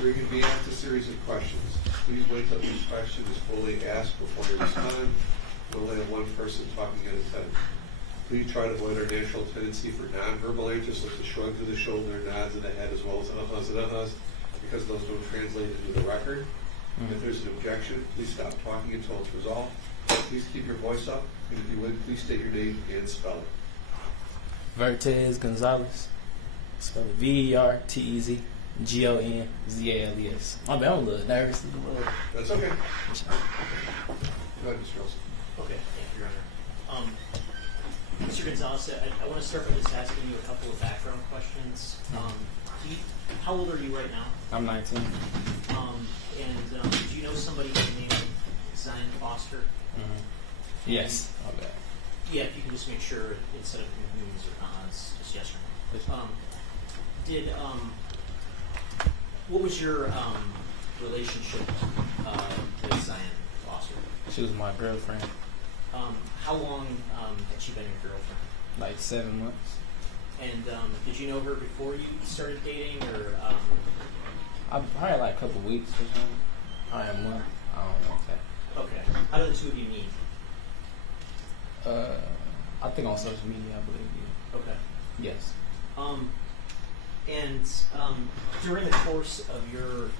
To reconvene after a series of questions. Please wait till each question is fully asked before you respond. We'll only have one person talking at a time. Please try to avoid our natural tendency for nonverbal answers, like the shrugs of the shoulder, nods of the head, as well as uh-huhs and uh-huhs, because those don't translate into the record. If there's an objection, please stop talking until it's resolved. Please keep your voice up, and if you would, please state your name and spell it. Vertez Gonzales. Spell it VERTEZ GONZALES. My bad, I'm a little nervous. That's okay. Go ahead, Mr. Olson. Okay, thank you, Your Honor. Mr. Gonzales, I want to start by just asking you a couple of background questions. How old are you right now? I'm 19. Do you know somebody by the name of Zion Foster? Yes. My bad. Yeah, if you can just make sure instead of who's or it's just yes or no. What was your relationship with Zion Foster? She was my girlfriend. How long had she been your girlfriend? Like 7 months. And did you know her before you started dating, or? I probably like a couple weeks or something. I am one. I don't know exactly. Okay. How did the two of you meet? I think on social media, I believe. Yeah. Okay. Yes. During the course of your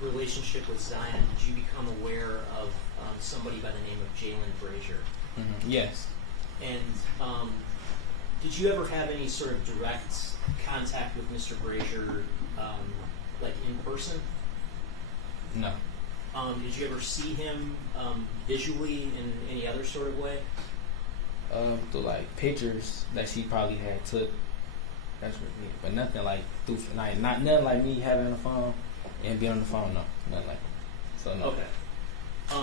relationship with Zion, did you become aware of somebody by the name of Jaylin Brazier? Yes. And did you ever have any sort of direct contact with Mr. Brazier, like in person? No. Did you ever see him visually in any other sort of way? Through like pictures that she probably had took. That's what it is. But nothing like through like nothing like me having a phone and being on the phone. No, nothing like that. So no. Okay.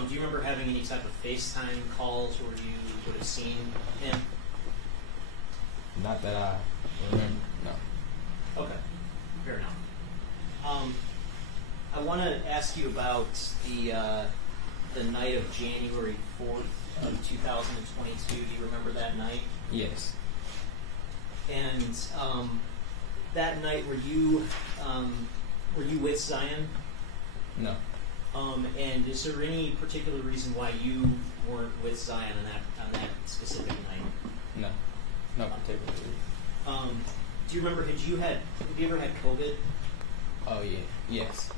Do you remember having any type of FaceTime calls where you would have seen him? Not that I remember. No. Okay. Fair enough. I want to ask you about the night of January 4th of 2022. Do you remember that night? Yes. And that night, were you with Zion? No. And is there any particular reason why you weren't with Zion on that specific night? No. No particular reason. Do you remember? Have you ever had COVID? Oh yeah. Yes.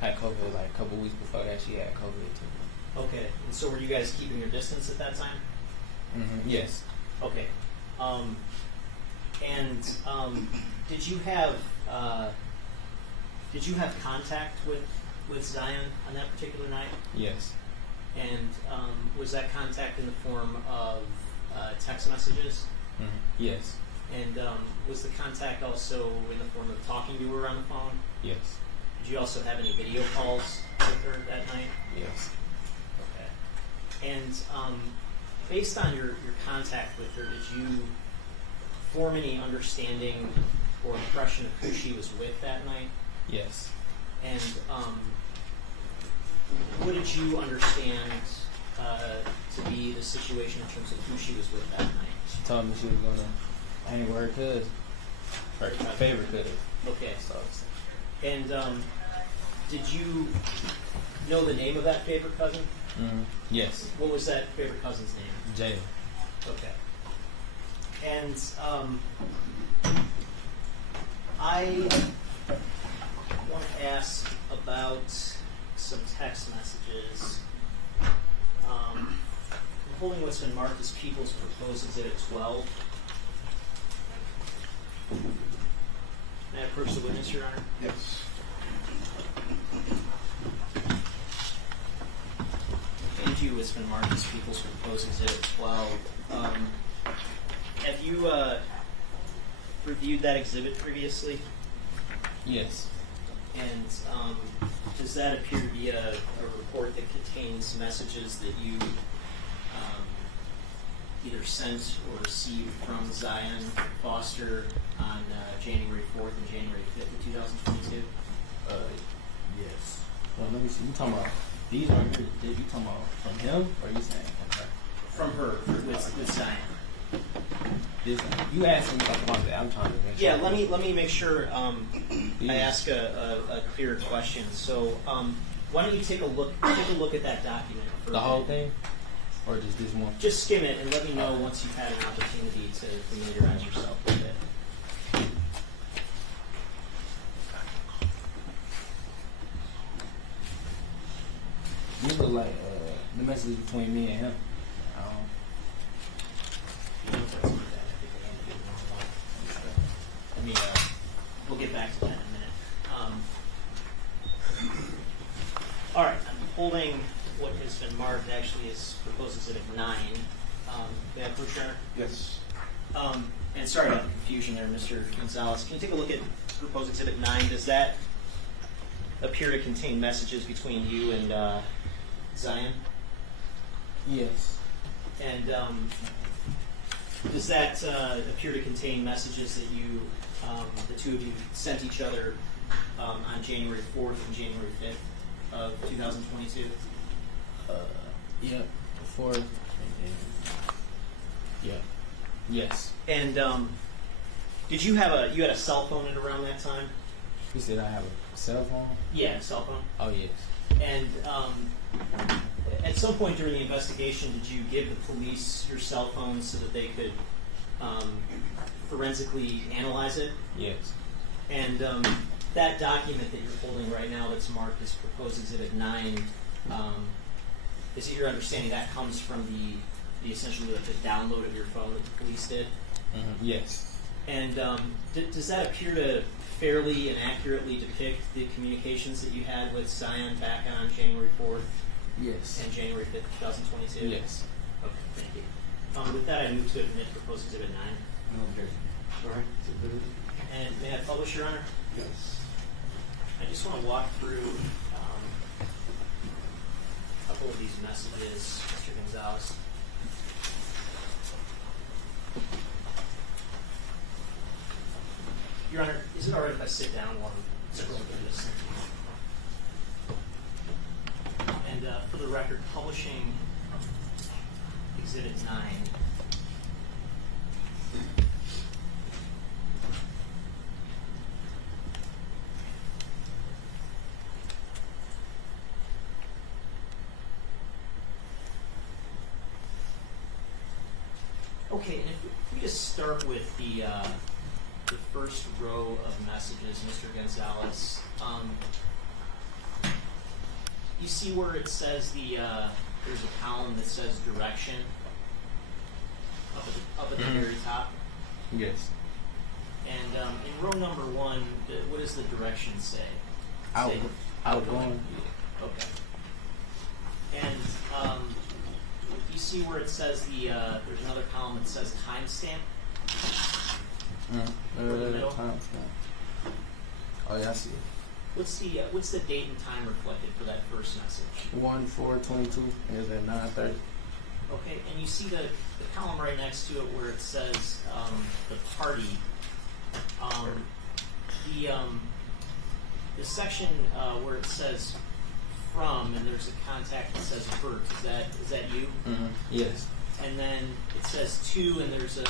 I had COVID like a couple weeks before that. She had COVID too. Okay. And so were you guys keeping your distance at that time? Yes. Okay. Did you have contact with Zion on that particular night? Yes. And was that contact in the form of text messages? Yes. And was the contact also in the form of talking to her on the phone? Yes. Did you also have any video calls with her that night? Yes. Okay. And based on your contact with her, did you form any understanding or impression of who she was with that night? Yes. And what did you understand to be the situation in terms of who she was with that night? She told me she was gonna hang with her cousin, her favorite cousin. Okay. So And did you know the name of that favorite cousin? yes. What was that favorite cousin's name? Jaylen. Okay. And I want to ask about some text messages. I'm holding what's been marked as People's Proposed Exhibit 12. May I approach the witness, Your Honor? Yes. Thank you. What's been marked as People's Proposed Exhibit 12. Have you reviewed that exhibit previously? Yes. And does that appear to be a report that contains messages that you either sent or received from Zion Foster on January 4th and January 5th of 2022? Yes. Well, let me see. You talking about these right here? Did you talking about from him or you saying from her? From her, with Zion. this. You asked me about that. I'm trying to make Yeah, sure. let me make sure I Yeah. ask a clear question. So why don't you take a look at that document for The a whole minute. thing, or just this one? Just skim it and let me know once you've had an opportunity to familiarize yourself with it. This look like the message between me and him. I mean, we'll get back to that in a minute. All right, I'm holding what has been marked actually as proposed exhibit 9. May I approach, Your Honor? Yes. And sorry about the confusion there, Mr. Gonzales. Can you take a look at proposed exhibit 9? Does that appear to contain messages between you and Zion? Yes. And does that appear to contain messages that you, the two of you, sent each other on January 4th and January 5th of 2022? Yep. Before. Yep. Yes. And did you have you had a cell phone at around that time? You said I have a cell phone? Yeah, a cell phone. Oh, yes. And at some point during the investigation, did you give the police your cell phone so that they could forensically analyze it? Yes. And that document that you're holding right now that's marked as proposed exhibit 9, is it your understanding that comes from the essentially like the download of your phone that the police did? Mm-hmm. Yes. And does that appear to fairly and accurately depict the communications that you had with Zion back on January 4th Yes. and January 5th, 2022? Yes. Okay, thank you. With that, I move to admit proposed exhibit 9. Okay. All right. And may I publish, Your Honor? Yes. I just want to walk through a couple of these messages, Mr. Gonzales. Your Honor, is it all right if I sit down while I'm scrolling through this? And for the record, publishing Exhibit 9. Okay, and if we just start with the first row of messages, Mr. Gonzales. You see where it says there's a column that says direction up at the very top, Yes. and in row number 1, what does the direction say? Out. Say Outgoing. Okay. And you see where it says there's another column that says timestamp. Timestamp. Oh, yeah, I see it. What's the date and time reflected for that first message? 1/4/22. Is at 9:30. Okay, and you see the column right next to it where it says the party. The section where it says from and there's a contact that says Bert. Is that you? Mm-hmm. Yes. And then it says to and there's a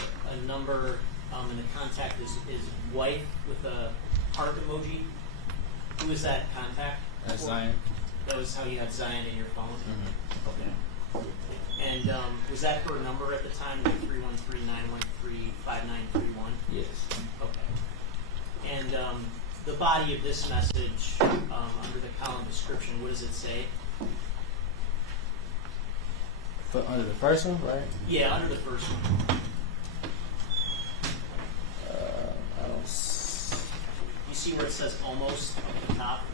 number and the contact is wife with a heart emoji. Who is that contact? That's for? Zion. That was how you had Zion in your phone? Mm-hmm. Okay. And was that her number at the time, 313-913-5931? Yes. Okay. And the body of this message, under the column description, what does it say? But under the first one, right? Yeah, under the first one. I don't. You see where it says almost up at the top?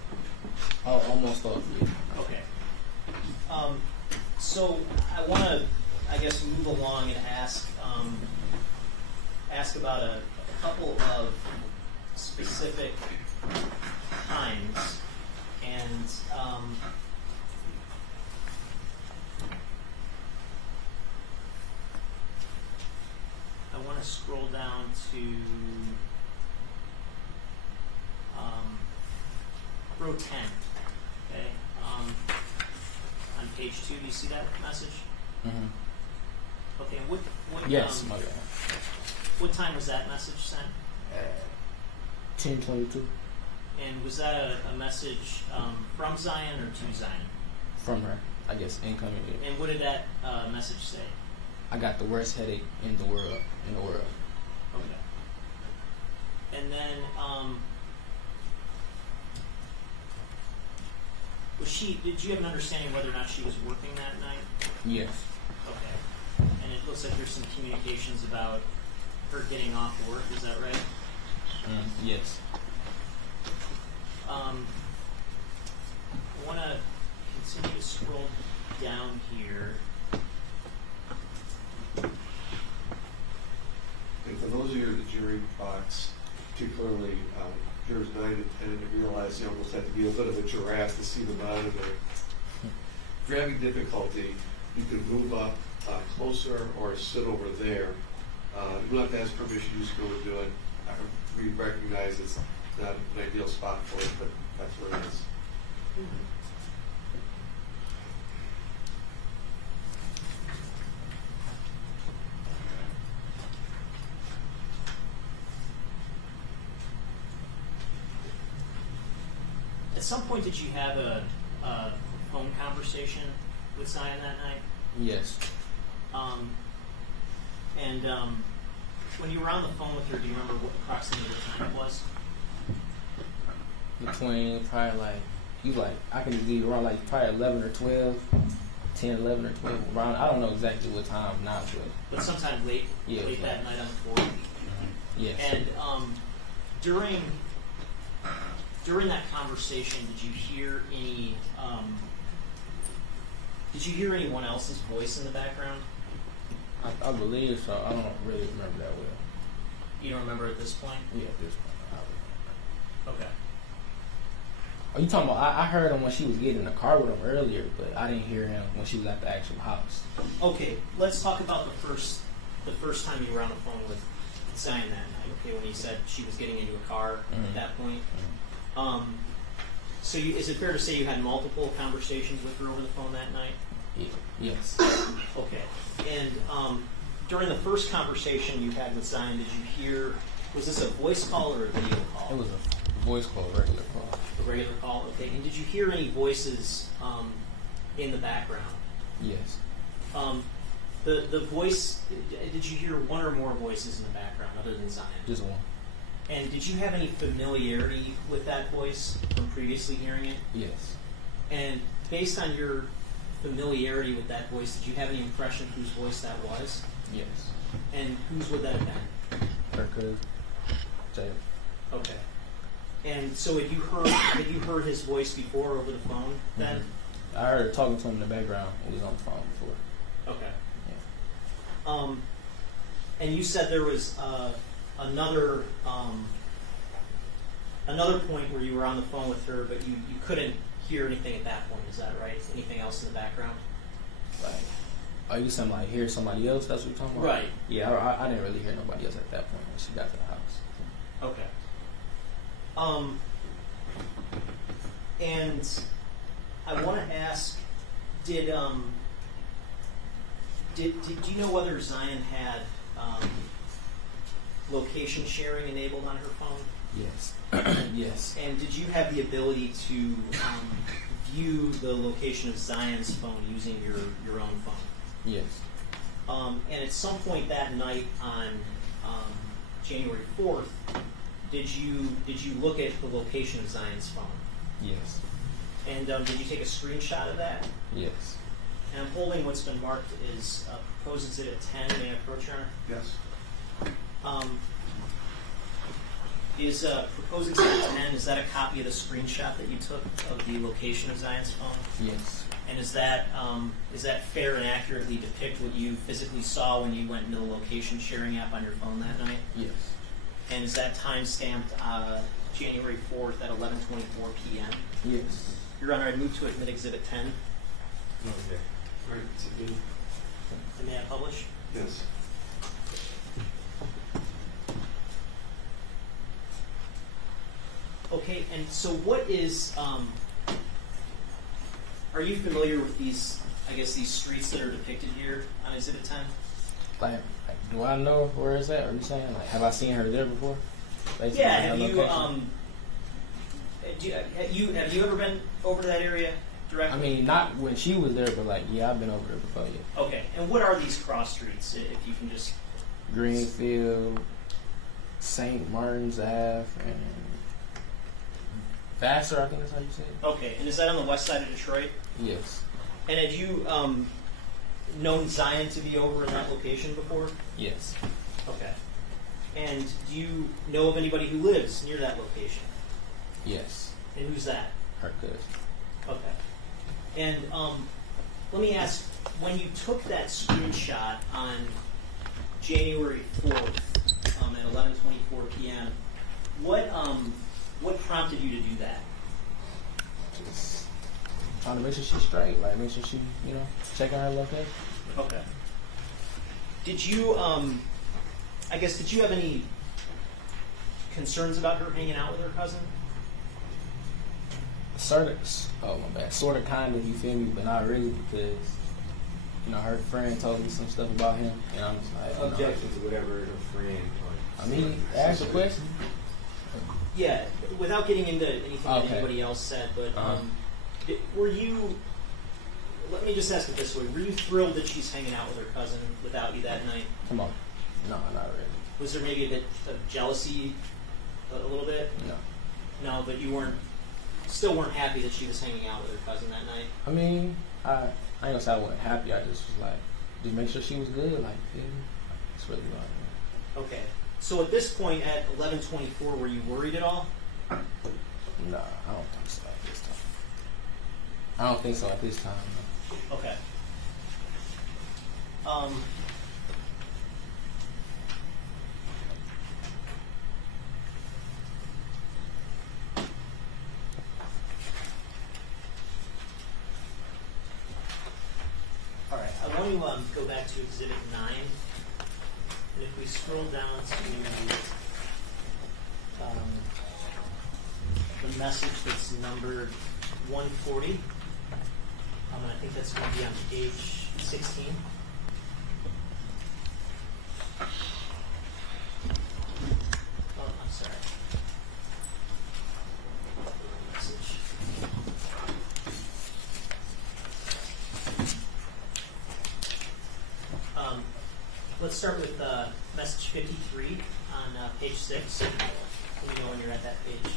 Oh, almost off. Yeah. Okay. So I want to, I guess, move along and ask about a couple of specific times, and I want to scroll down to row 10. Okay. On page 2, do you see that message? Mm-hmm. Okay. What? Yes. My bad. What time was that message sent? 10:22 And was that a message from Zion or to Zion? from her, I guess, incoming. And what did that message say? I got the worst headache in the world. Okay. And then, did you have an understanding whether or not she was working that night? Yes. Okay. And it looks like there's some communications about her getting off work, is that right? Yes. I want to continue to scroll down here. And for those of you in the jury box, particularly jurors 9 and 10, you realize you almost have to be a bit of a giraffe to see the monitor. If you're having difficulty, you can move up closer or sit over there. You don't have to ask permission, you just go and do it. We recognize it's not an ideal spot for it, but that's where it is. At some point, did you have a phone conversation with Zion that night? Yes. When you were on the phone with her, do you remember what approximately the time it was? Between probably I can give you around probably 11 or 12, 10, 11 or 12 around. I don't know exactly what time now, But sometime late that night on the 4th. yes. And during that conversation, did you hear anyone else's voice in the background? I believe so. I don't really remember that well. You don't remember at this point? Yeah, at this point, I remember. Okay. Are you talking about? I heard him when she was getting in the car with him earlier, but I didn't hear him when she was at the actual house. Okay, let's talk about the first time you were on the phone with Zion that night. Okay, when you said she was getting into a car at that point. So is it fair to say you had multiple conversations with her over the phone that night? Yeah. Yes. Okay. And during the first conversation you had with Zion, did you hear? Was this a voice call or a video call? It was a voice call, regular call. A regular call. Okay. And did you hear any voices in the background? Yes. The voice. Did you hear one or more voices in the background other than Zion? Just one. And did you have any familiarity with that voice from previously hearing it? Yes. And based on your familiarity with that voice, did you have any impression whose voice that was? Yes. And whose would that have been? Her cousin, Jaylen. Okay. And so had you heard his voice before over the phone then? I heard her talking to him in the background when he was on the phone before. Okay. Yeah. And you said there was another point where you were on the phone with her, but you couldn't hear anything at that point. Is that right? Anything else in the background? Are you saying hear somebody else? That's what you're talking about? Right. Yeah, I didn't really hear nobody else at that point when she got to the house. Okay. And I want to ask, did you know whether Zion had location sharing enabled on her phone? Yes. Yes. And did you have the ability to view the location of Zion's phone using your own phone? Yes. And at some point that night on January 4th, did you look at the location of Zion's phone? Yes. And did you take a screenshot of that? Yes. And I'm holding what's been marked as proposed exhibit 10. May I approach, Your Honor? Yes. Is proposed exhibit 10, is that a copy of the screenshot that you took of the location of Zion's phone? Yes. And is that fair and accurately depict what you physically saw when you went into the location sharing app on your phone that night? Yes. And is that time stamped January 4th at 11:24 p.m.? Yes. Your Honor, I move to admit exhibit 10. Okay. All right. It's a good. And may I publish? Yes. Okay, and so what is, are you familiar with these streets that are depicted here on Exhibit 10? like, do I know where it's at? Are you saying like, have I seen her there before? Basically, Yeah. like, Have her you location? have you ever been over to that area directly? I mean, not when she was there, but like, yeah, I've been over there before. Yeah, Okay. And what are these cross streets? If you can just. Greenfield, St. Martin's Ave, and Vassar. I think that's how you say it. Okay. And is that on the west side of Detroit? Yes. And had you known Zion to be over in that location before? Yes. Okay. And do you know of anybody who lives near that location? Yes. And who's that? Her cousin. Okay. And let me ask, when you took that screenshot on January 4th at 11:24 p.m., what prompted you to do that? Just trying to make sure she's straight. Like, make sure she, checking her location. Okay. Did you, did you have any concerns about her hanging out with her cousin? Sort of, kind of, you feel me, but not really, because, her friend told me some stuff about him, and I'm just like, Objection to whatever her friend. I mean, ask a question. Yeah, without getting into anything that Okay. anybody else said, but Uh-huh. were you, let me just ask it this way, were you thrilled that she's hanging out with her cousin without you that night? Come on. No, not really. Was there maybe a bit of jealousy, a little bit? No. No, but you still weren't happy that she was hanging out with her cousin that night? I mean, I ain't gonna say I wasn't happy. I just was like, just make sure she was good. Like, feel me? That's really what I Okay. So at this point, at 11:24, were you worried at all? mean. Nah, I don't think so at this time. I don't think so at this time. No. Okay. All right. I want to go back to Exhibit 9, and if we scroll down to the message that's numbered 140. And I think that's going to be on page 16. Oh, I'm sorry. Message. Let's start with message 53 on page 6. Let me know when you're at that page.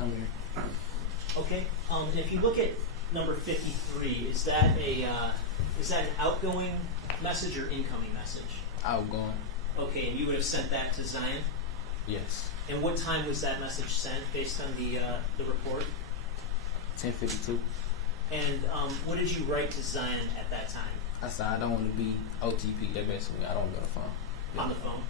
I'm here. Okay. And if you look at number 53, is that an outgoing message or incoming message? Outgoing. Okay, and you would have sent that to Zion. Yes. And what time was that message sent, based on the report? 10:52. And what did you write to Zion at that time? I said I don't want to be OTP. That basically I don't want to be on the phone. On the phone.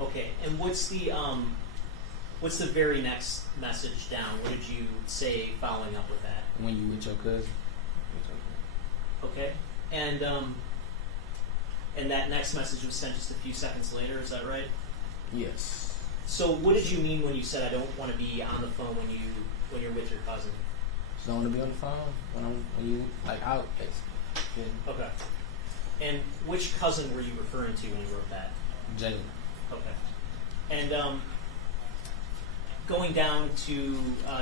Okay. And what's the very next message down? What did you say following up with that? When you with your cousin. Okay. And that next message was sent just a few seconds later. Is that right? Yes. So what did you mean when you said I don't want to be on the phone when you're with your cousin? Just don't want to be on the phone when you like out. Basically. Yeah. Okay. And which cousin were you referring to when you wrote that? Jaylen. Okay. And going down to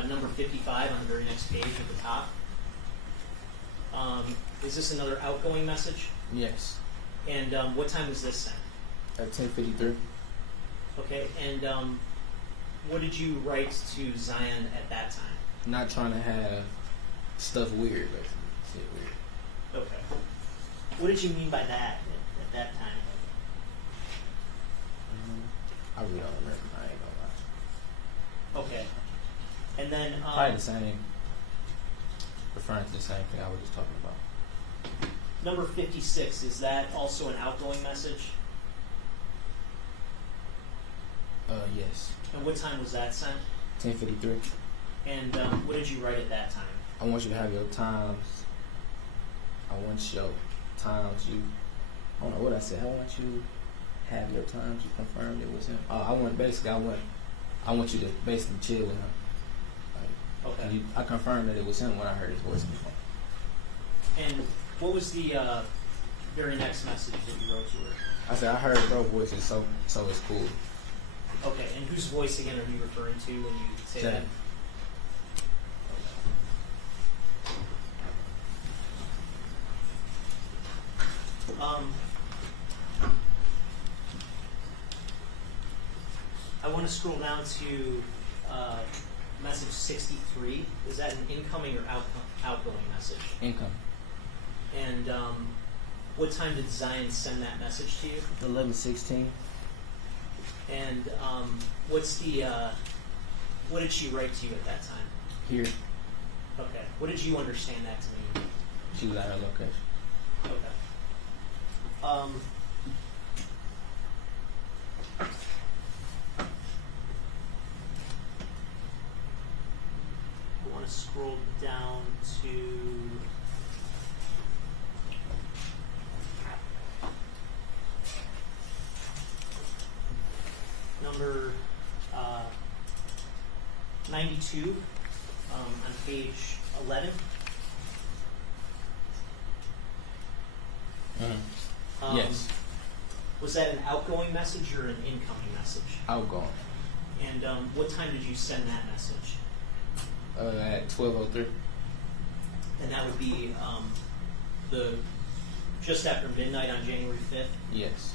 number 55 on the very next page at the top, is this another outgoing message? Yes. And what time was this sent? At 10:53. Okay. And what did you write to Zion at that time? Not trying to have stuff weird, basically. Shit weird. Okay. What did you mean by that at that time? I really don't remember. I ain't gonna lie. Okay. And then Probably the same. Referring to the same thing I was just talking about. number 56, is that also an outgoing message? Yes. And what time was that sent? 10:53. And what did you write at that time? I want you to have your times. I want your times. I don't know what I said. I want you to have your times. You confirmed it was him. I want you to basically chill with him. Okay. I confirmed that it was him when I heard his voice before. And what was the very next message that you wrote to her? I said, I heard bro voices, so it's cool. Okay, and whose voice again are you referring to when you say that? Jaylen. I want to scroll down to message 63. Is that an incoming or outgoing message? Income. And what time did Zion send that message to you? 11:16. And what's the what did she write to you at that time? Here. Okay. What did you understand that to mean? She was at her location. Okay. I want to scroll down to number 92 on page 11. Yes. Was that an outgoing message or an incoming message? Outgoing. And what time did you send that message? At 12:03. And that would be the just after midnight on January 5th. Yes.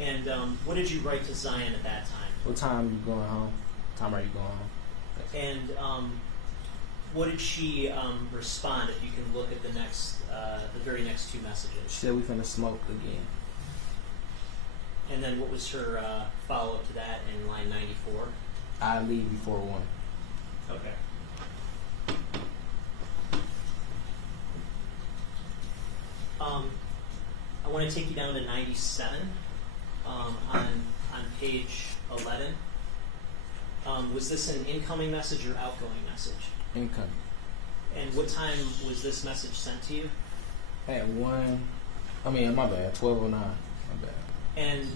And what did you write to Zion at that time? What time are you going home? What time are you going home? And what did she respond? If you can look at the next, the very next two She messages. said we finna smoke again. And then what was her follow-up to that in line 94? I leave before 1. Okay. I want to take you down to 97 on page 11. Was this an incoming message or outgoing message? Income. And what time was this message sent to you? At 1. I mean, my bad. 12:09. My bad. And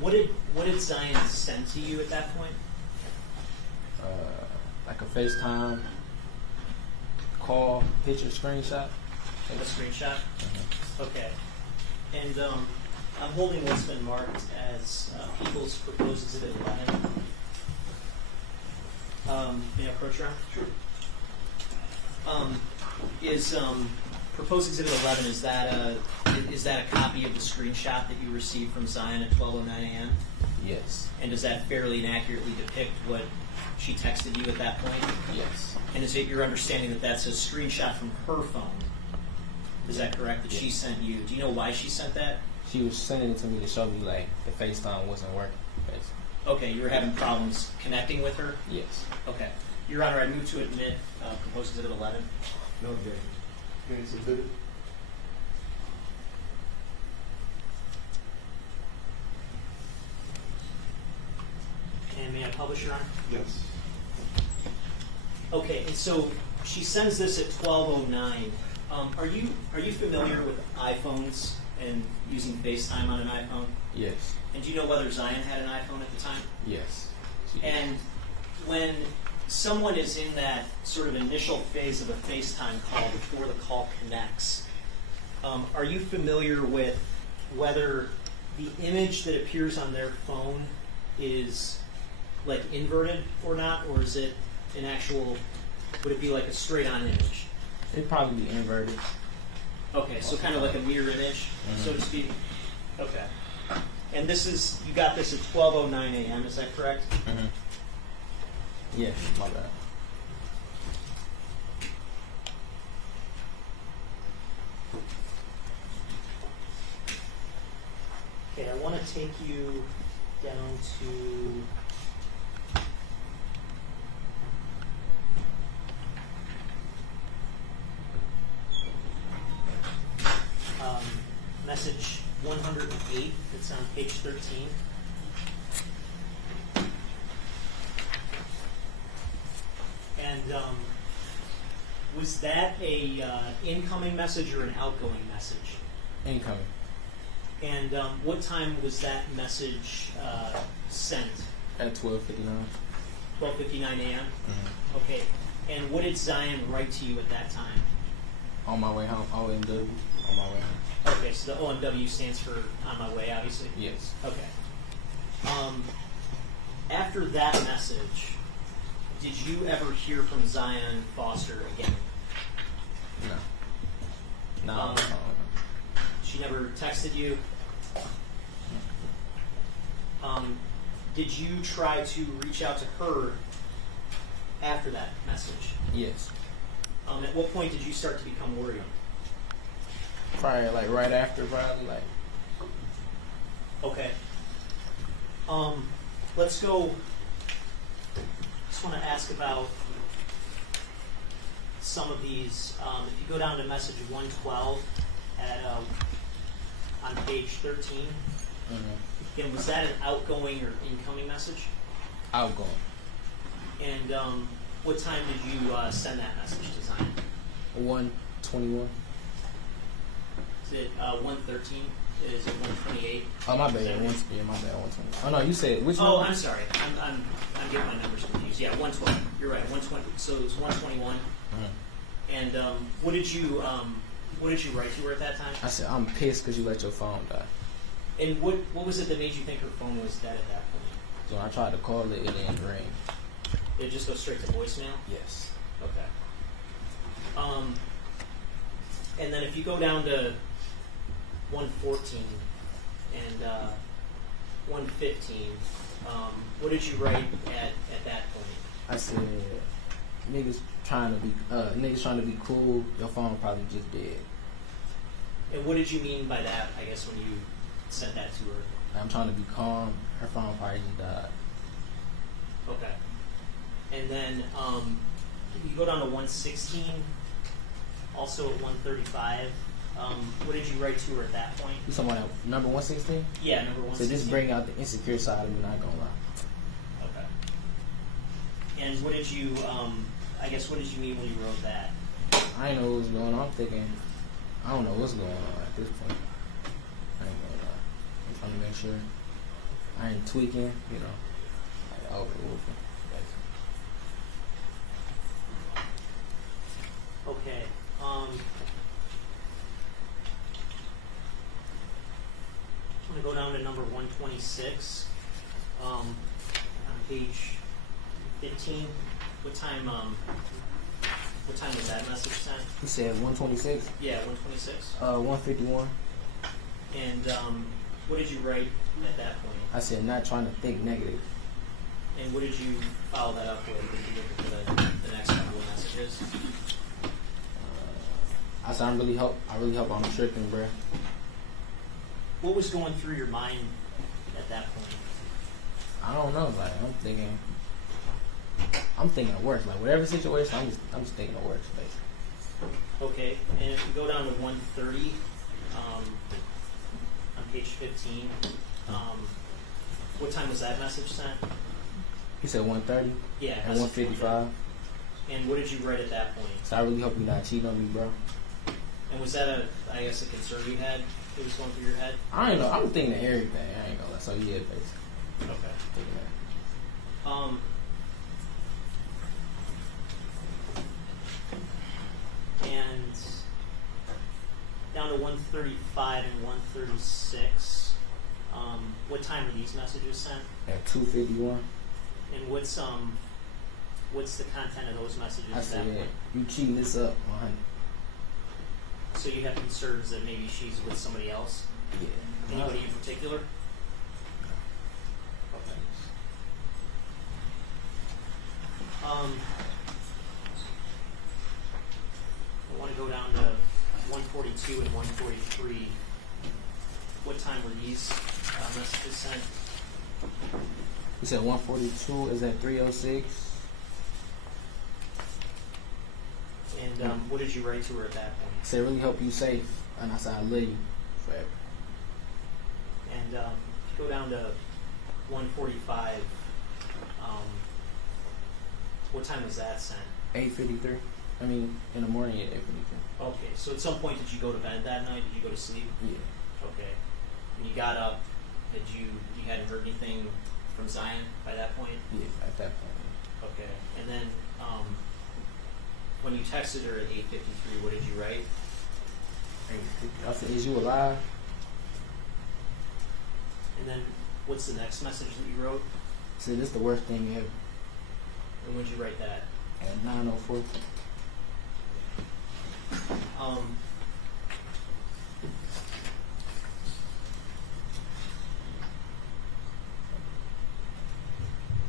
what did Zion send to you at that point? Like a FaceTime call, picture, screenshot. A screenshot? Mhm. Okay. And I'm holding what's been marked as People's Proposed Exhibit 11. May I approach around? Sure. Is Proposed Exhibit 11, is that a copy of the screenshot that you received from Zion at 12:09 a.m.? Yes. And does that fairly and accurately depict what she texted you at that point? Yes. And is it your understanding that that's a screenshot from her phone? Is that correct, that she Yes. sent you? Do you know why she sent that? She was sending it to me to show me like the FaceTime wasn't working. Basically. Okay, you were having problems connecting with her? Yes. Okay. Your Honor, I move to admit Proposed Exhibit 11. No objection. Okay, it's admitted. And may I publish, Your Honor? Yes. Okay, and so she sends this at 12:09. Are you familiar with iPhones and using FaceTime on an iPhone? Yes. And do you know whether Zion had an iPhone at the time? Yes. She did. And when someone is in that sort of initial phase of a FaceTime call before the call connects, are you familiar with whether the image that appears on their phone is like inverted or not, or is it an actual, would it be like a straight on image? It'd probably be inverted. Okay, so kind of like a mirror image, so to speak. Okay. And this is, you got this at 12:09 a.m., is that correct? Mm-hmm. Yes, my bad. Okay, I want to take you down to message 108. It's on page 13. And was that a incoming message or an outgoing message? Incoming. And what time was that message sent? At 12:59. 12:59 a.m. Mm-hmm. Okay. And what did Zion write to you at that time? On my way home, OMW. On my way home. Okay, so the OMW stands for on my way, obviously? Yes. Okay. After that message, did you ever hear from Zion Foster again? No. No. Um, She never texted you? Did you try to reach out to her after that message? Yes. At what point did you start to become worried? Probably like right after, probably like. Okay. Let's go. Just want to ask about some of these. If you go down to message 112 at on page 13, again, was that an outgoing or incoming message? Outgoing. And what time did you send that message to Zion? 121. Is it 113? Is it 128? Oh, my bad. Yeah, my bad. 120. Oh no, you said which one? Oh, I'm sorry. I'm getting my numbers confused. Yeah, 112. You're right. 120. So it was 121. And what did you write to her at that time? I said I'm pissed because you let your phone die. And what was it that made you think her phone was dead at that point? So when I tried to call it, it didn't ring. Did it just go straight to voicemail? Yes. Okay. And then if you go down to 114 and 115, what did you write at that point? I said niggas trying to be cool. Your phone probably just dead. And what did you mean by that, I guess, when you sent that to her? I'm trying to be calm. Her phone probably just died. Okay. And then you go down to 116, also at 135. What did you write to her at that point? You talking about number 116? Yeah, number So 116. just bring out the insecure side of me, not gonna lie. Okay. And what did you, I guess, what did you mean when you wrote that? I ain't know what was going on. I'm thinking, I don't know what's going on at this point. I ain't gonna lie. I'm trying to make sure I ain't tweaking, you know, like overwhelming. Okay. I'm going to go down to number 126 on page 15. What time was that message sent? He said 126. Yeah, 126. 151. And what did you write at that point? I said not trying to think negative. And what did you follow that up with? Did you look at the next couple of messages? I said I really hope I'm tripping, bruh. What was going through your mind at that point? I don't know. Like I'm thinking of worse. Like whatever situation, I'm just thinking of worse, basically. Okay, and if we go down to 130 on page 15, what time was that message sent? He said 130 Yeah, and 155. And what did you write at that point? So I really hope you're not cheating on me, bro. And was that a concern you had that was going through your head? I ain't know. I'm thinking of everything. I ain't gonna lie. So yeah, basically. Okay. Thinking that. And down to 135 and 136. What time were these messages sent? At 251. And what's the content of those messages I at that said, point? you cheating this up, 100. So you have concerns that maybe she's with somebody else? Yeah. Anybody in particular? Okay. I want to go down to 142 and 143. What time were these messages sent? He said 142 is at 306. And what did you write to her at that point? He said, really hope you safe. And I said, I love you forever. And go down to 145. What time was that sent? 8:53. I mean, in the morning at 8:53. Okay, so at some point did you go to bed that night? Did you go to sleep? Yeah. Okay. When you got up, you hadn't heard anything from Zion by that point? Yeah, at that point. Okay. And then when you texted her at 8:53, what did you write? I said, "Is you alive?" And then what's the next message that you wrote? I said, "This is the worst thing ever." And when did you write that? At 9:04.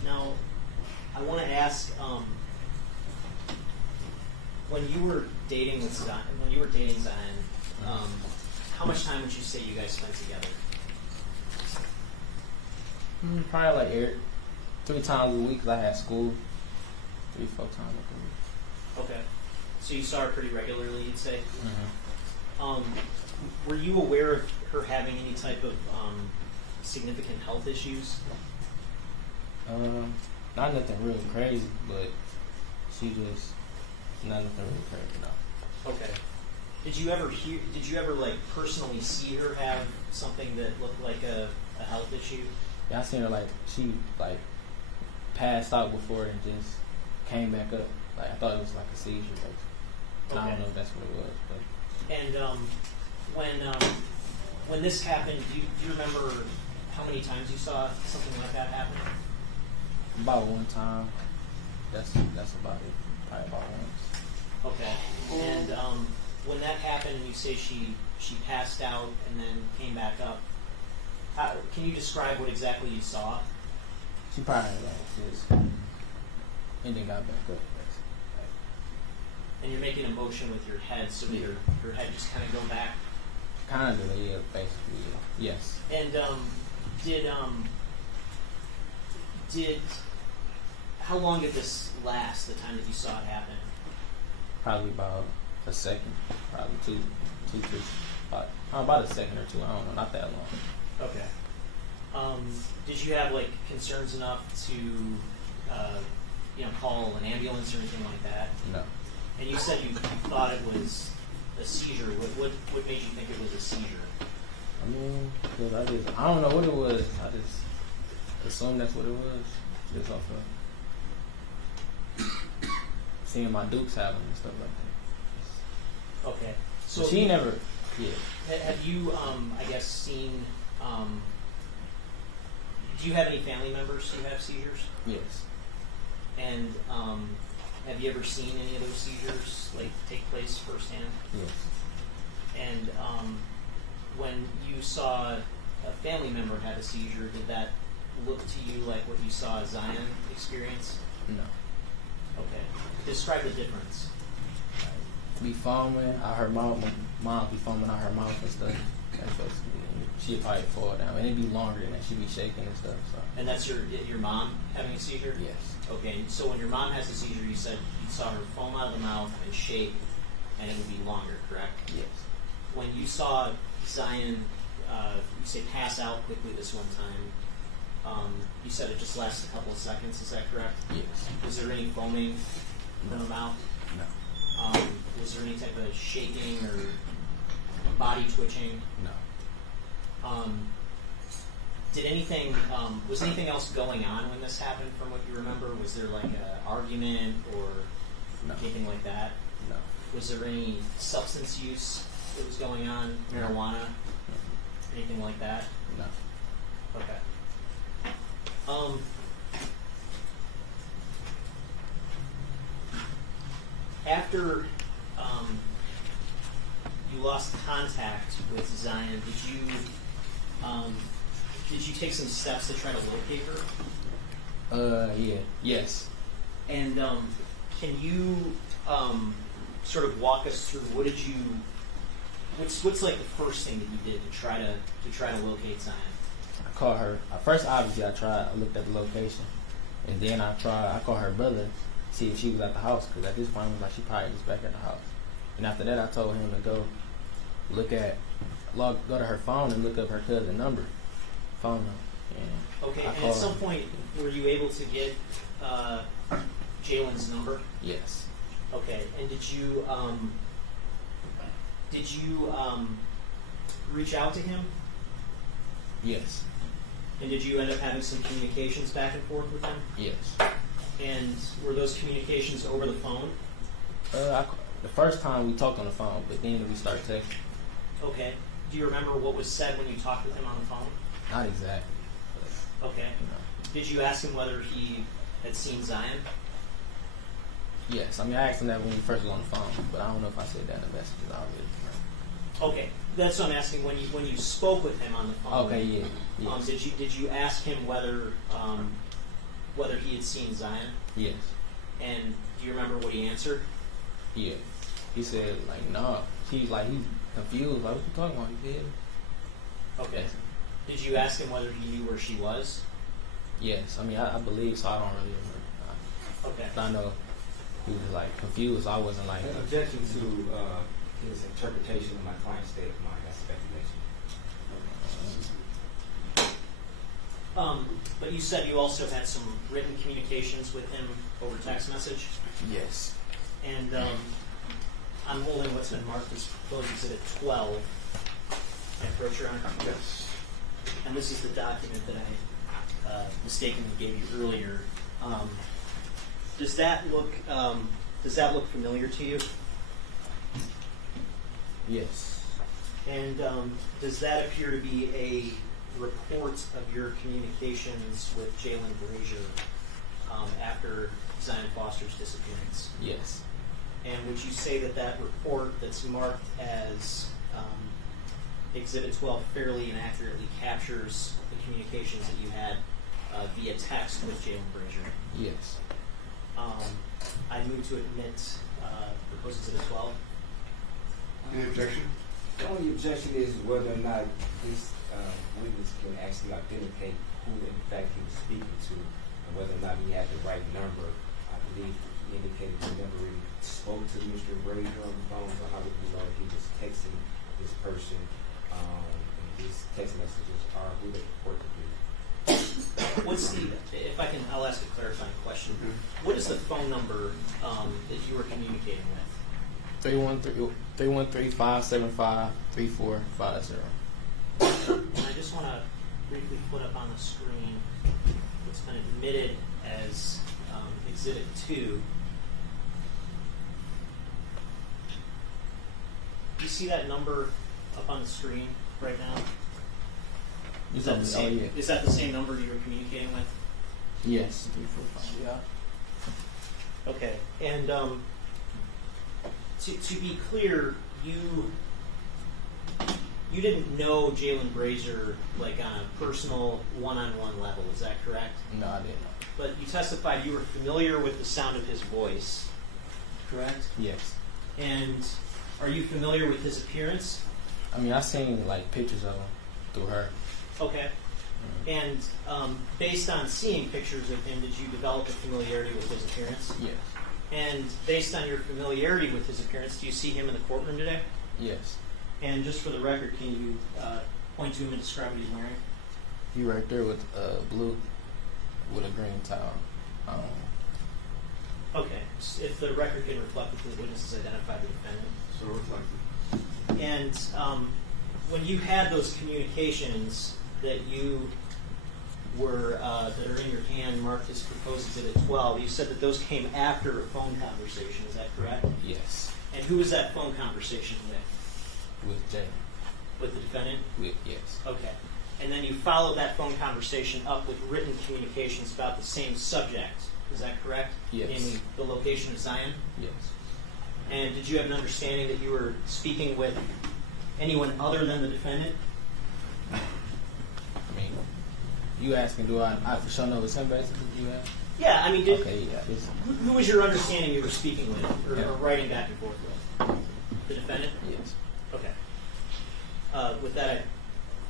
Now, I want to ask, when you were dating Zion, how much time would you say you guys spent together? Probably like 3 times a week 'cause I had school. 3-4 times a week. Okay. So you saw her pretty regularly, you'd say? Mm-hmm. Were you aware of her having any type of significant health issues? Not nothing real crazy, but she just not nothing really crazy. No. Okay. Did you ever like personally see her have something that looked like a health issue? Yeah, I seen her like she like passed out before and just came back up. Like I thought it was like a seizure. Like, I don't know if that's what it was, but. And when this happened, do you remember how many times you saw something like that happen? About one time. That's about it. Probably about once. Okay. And when that happened, you say she passed out and then came back up. Can you describe what exactly you saw? She probably like just and then got back up. And you're making a motion with your head, so that your head just kind of go back. Kind of, yeah, basically, yeah. Yes. And did how long did this last? The time that you saw it happen? Probably about a second, probably two, three, about a second or two. I don't know, not that long. Okay. Did you have like concerns enough to call an ambulance or anything like that? No. And you said you thought it was a seizure. What made you think it was a seizure? I mean, cause I don't know what it was. I just assumed that's what it was. Just off of seeing my Dukes have them and stuff like that. Okay. So she never. Yeah. Have you, I guess, seen? Do you have any family members who have seizures? Yes. And have you ever seen any of those seizures like take place firsthand? Yes. And when you saw a family member have a seizure, did that look to you like what you saw Zion experience? No. Okay. Describe the difference. Be foaming out her mouth. Mom be foaming out her mouth and stuff. That's supposed to be. She'd probably fall down, and it'd be longer than that. She'd be shaking and stuff. So. And that's your mom having a seizure? Yes. Okay. So when your mom has a seizure, you said you saw her foam out of the mouth and shake, and it would be longer, correct? Yes. When you saw Zion, you say pass out quickly this one time. You said it just lasted a couple of seconds. Is that correct? Yes. Was there any foaming from the mouth? No. Was there any type of shaking or body twitching? No. Did anything? Was anything else going on when this happened? From what you remember, was there like an argument or anything like that? No. Was there any substance use that was going on? Marijuana? Anything like that? No. Okay. After you lost contact with Zion, did you take some steps to try to locate her? Yeah. Yes. And can you sort of walk us through what's like the first thing that you did to try to locate Zion? I called her. First, obviously, I looked at the location, and then I called her brother, see if she was at the house, because at this point, I was like, she probably just back at the house. And after that, I told him to go to her phone and look up her cousin's phone number. And Okay, I and at called some her. point, were you able to get Jaylen's number? Yes. Okay, and did you reach out to him? Yes. And did you end up having some communications back and forth with him? Yes. And were those communications over the phone? The first time we talked on the phone, but then we started texting. Okay. Do you remember what was said when you talked with him on the phone? Not exactly. But, Okay. you know. Did you ask him whether he had seen Zion? Yes. I mean, I asked him that when we first got on the phone, but I don't know if I said that in the messages already. Okay. That's what I'm asking. When you spoke with him on the phone. Okay. Yeah. Yes. Did you ask him whether he had seen Zion? Yes. And do you remember what he answered? Yeah. He said like no. He's confused. Like what you talking about? He did. Okay. Did you ask him whether he knew where she was? Yes. I mean, I believe so. I don't really remember. Okay. I know he was like confused. I wasn't like. Objection to his interpretation of my client's state of mind. That's speculation. But you said you also had some written communications with him over text message, Yes. and I'm holding what's been marked as proposed exhibit 12. I approach your Honor. Yes. And this is the document that I mistakenly gave you earlier. Does that look familiar to you? Yes. And does that appear to be a report of your communications with Jaylin Brazier after Zion Foster's disappearance? Yes. And would you say that report that's marked as Exhibit 12 fairly and accurately captures the communications that you had via text with Jaylin Brazier? Yes. I move to admit proposed Exhibit 12. Any objection? The only objection is whether or not this witness can actually authenticate who in fact he was speaking to, and whether or not he had the right number. I believe he indicated he never really spoke to Mr. Brazier on the phone, so how would we know if he was texting this person, and these text messages are who they purport to be? I'll ask a clarifying question. What is the phone number that you were communicating with? 313-575-3450. And I just want to briefly put up on the screen what's been admitted as Exhibit 2. Do you see that number up on the screen right now? Is that the same? Yeah. Is that the same number you were communicating with? Yes. 345. Yeah. Okay. And to be clear, you didn't know Jaylin Brazier like on a personal one-on-one level. Is that correct? No, I didn't. But you testified you were familiar with the sound of his voice, correct? Yes. And are you familiar with his appearance? I mean, I seen like pictures of him through her. Okay. And based on seeing pictures of him, did you develop a familiarity with his appearance? Yes. And based on your familiarity with his appearance, do you see him in the courtroom today? Yes. And just for the record, can you point to him and describe what he's wearing? He right there with blue with a green towel. Okay. If the record can reflect that the witness has identified the defendant. So reflected. And when you had those communications that you were that are in your hand marked as proposed exhibit 12, you said that those came after a phone conversation. Is that correct? Yes. And who was that phone conversation with? With Jay. With the defendant? Yes. Okay. And then you followed that phone conversation up with written communications about the same subject. Is that correct? Yes. In the location of Zion? Yes. And did you have an understanding that you were speaking with anyone other than the defendant? I mean, you asking, do I for sure know it's him, basically? You ask? Yeah, I mean, Okay, yeah. who was your understanding you were speaking with or Yeah. writing back and forth with? The defendant? Yes. Okay. With that, I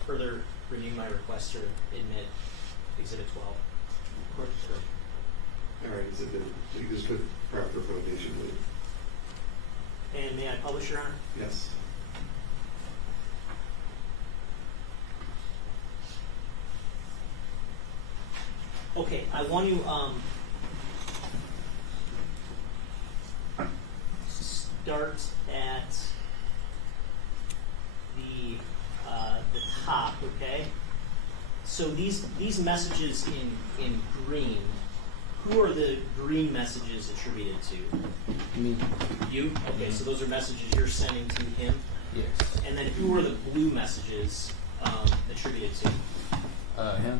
further renew my request to admit Exhibit 12. All right, is it good? You just put proper foundation with it. And may I publish, Your Honor? Yes. Okay, I want to start at the top. Okay, so these messages in green who are the green messages attributed to? Me. You? Okay, so those are messages you're sending to him. Yes. And then who are the blue messages attributed to? Him.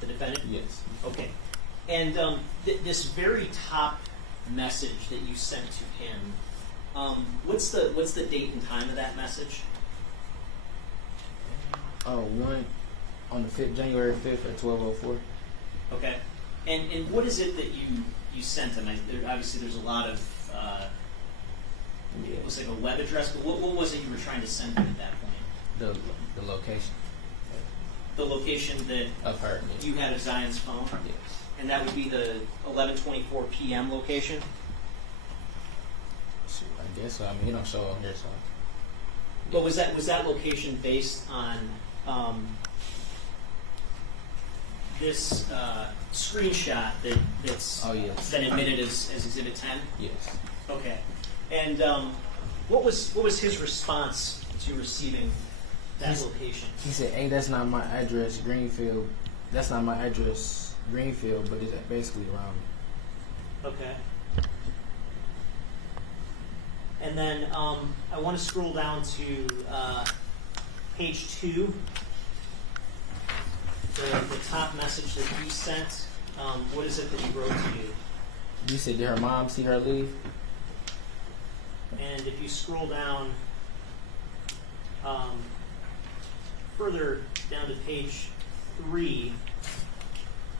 The defendant? Yes. Okay. And this very top message that you sent to him, what's the date and time of that message? One on the 5th, January 5th at 12:04. Okay. And what is it that you sent him? Obviously, there's a lot of it looks like a web address, but what was it you were trying to send him at that point? The location The location that of her. you had of Zion's phone, Yes. and that would be the 11:24 p.m. location. Shoot, I guess so. I mean, he don't show up here, so. But was that location based on this screenshot that's Oh, yes. been admitted as Exhibit 10? Yes. Okay. And what was his response to receiving that location? He said, "Hey, that's not my address, Greenfield. That's not my address, Greenfield, but it's basically around me." Okay. And then I want to scroll down to page 2. The top message that you sent. What is it that he wrote to you? You said, "Did her mom see her leave?" And if you scroll down further down to page 3,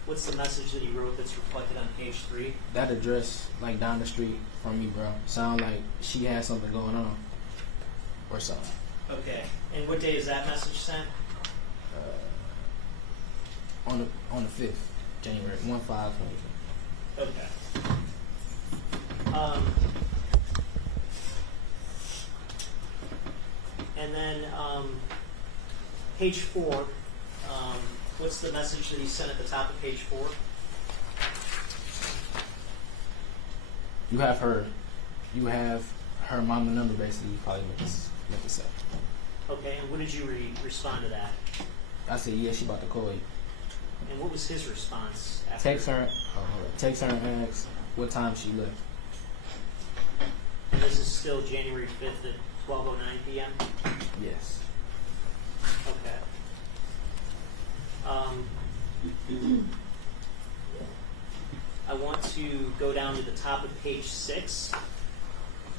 what's the message that he wrote that's reflected on page 3? That address, like down the street from me, bro, sound like she has something going on, or something. Okay. And what day is that message sent? On the 5th, January 1/5/2020. Okay. And then page 4. What's the message that he sent at the top of page 4? You have her mama number, basically. You probably make this up. Okay. And what did you respond to that? I said, "Yeah, she about to call you." And what was his response? After Text her and ask what time she left. And this is still January 5th at 12:09 p.m.? Yes. Okay. I want to go down to the top of page 6.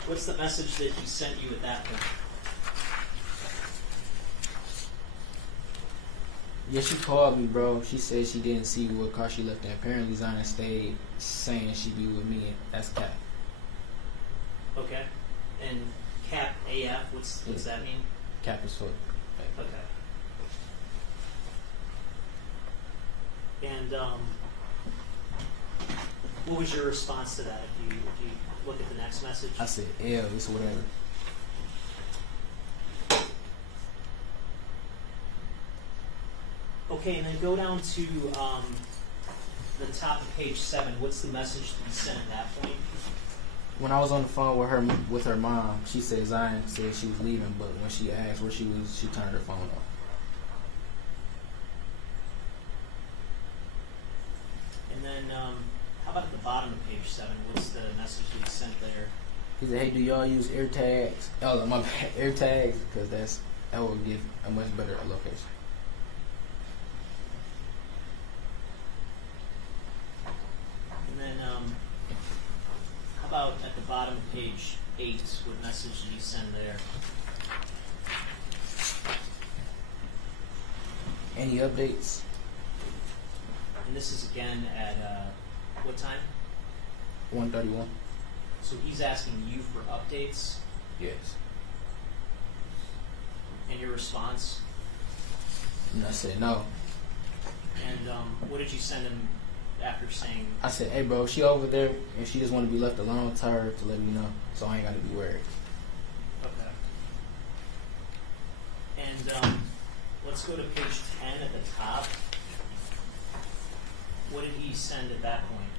What's the message that he sent you at that point? Yeah, she called me, bro. She said she didn't see what car she left in. Apparently, Zion stayed saying she'd be with me. That's cap. Okay. And cap AF, what's that mean? Cap is foot. Okay. And what was your response to that? If you look at the next message. I said, "L, it's whatever." Okay, and then go down to the top of page 7. What's the message that you sent at that point? When I was on the phone with her mom, she said Zion said she was leaving, but when she asked where she was, she turned her phone off. And then, how about at the bottom of page 7? What's the message that you sent there? He said, "Hey, do y'all use air tags?" Oh, my bad, air tags, because that will give a much better location. And then, how about at the bottom of page 8? What message did you send there? Any updates? And this is again at what time? 1:31. So he's asking you for updates, Yes. and your response. And I said no. And what did you send him after saying? I said, "Hey, bro, she over there, and she just want to be left alone. Tell her to let me know, so I ain't got to be worried." Okay. And let's go to page 10 at the top. What did he send at that point?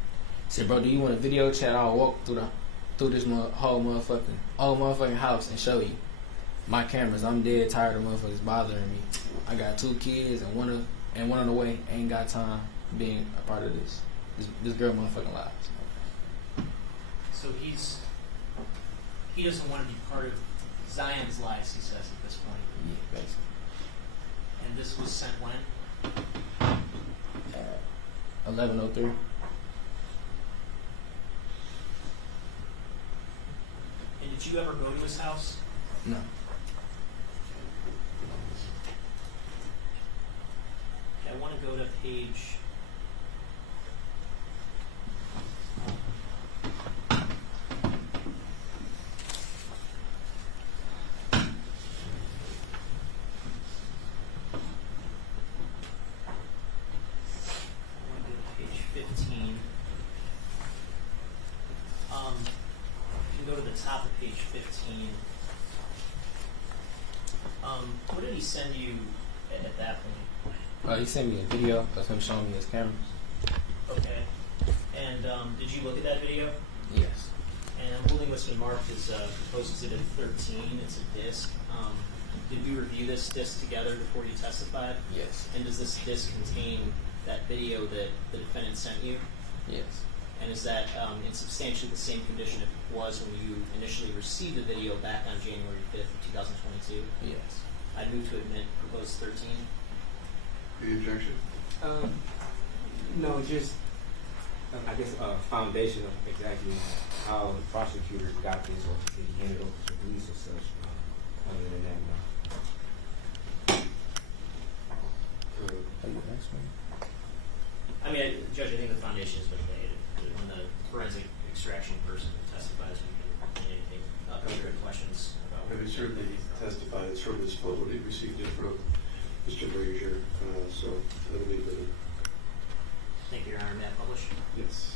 I said, "Bro, do you want a video chat? I'll walk through this whole motherfucking house and show you my cameras. I'm dead tired of motherfuckers bothering me. I got 2 kids and one on the way. Ain't got time being a part of this." This girl motherfucking lies. So he doesn't want to be part of Zion's lies, he says at this point. Yeah, basically. And this was sent when? 11:03. And did you ever go to his house? No. Okay, I want to go to page. I want to go to page 15. You can go to the top of page 15. What did he send you at that point? He sent me a video of him showing me his cameras. Okay. And did you look at that video? Yes. And I'm holding what's been marked as proposed exhibit 13. It's a disc. Did we review this disc together before you testified? Yes. And does this disc contain that video that the defendant sent you? Yes. And is that in substantially the same condition it was when you initially received the video back on January 5th, 2022? Yes. I move to admit proposed 13. Any objection? No, just I guess a foundation of exactly how the prosecutor got this, or did he hand it over to the police or such. Other than that, no. I mean, Judge, I think the foundation has been laid. When the forensic extraction person testifies, we can anything. Further questions about And he certainly testified it's from his phone. He received it from Mr. Brazier, so that'll be good. Thank you, Your Honor. May I publish? Yes.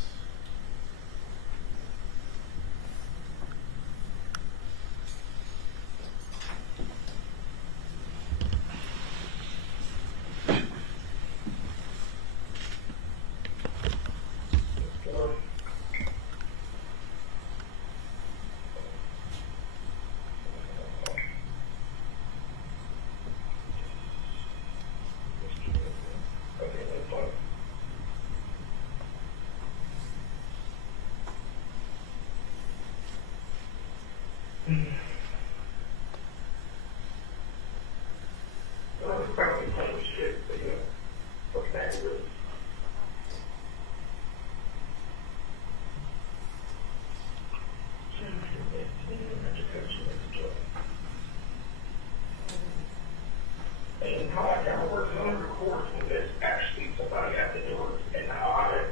And how I got working on recording that actually somebody had to do it, and how I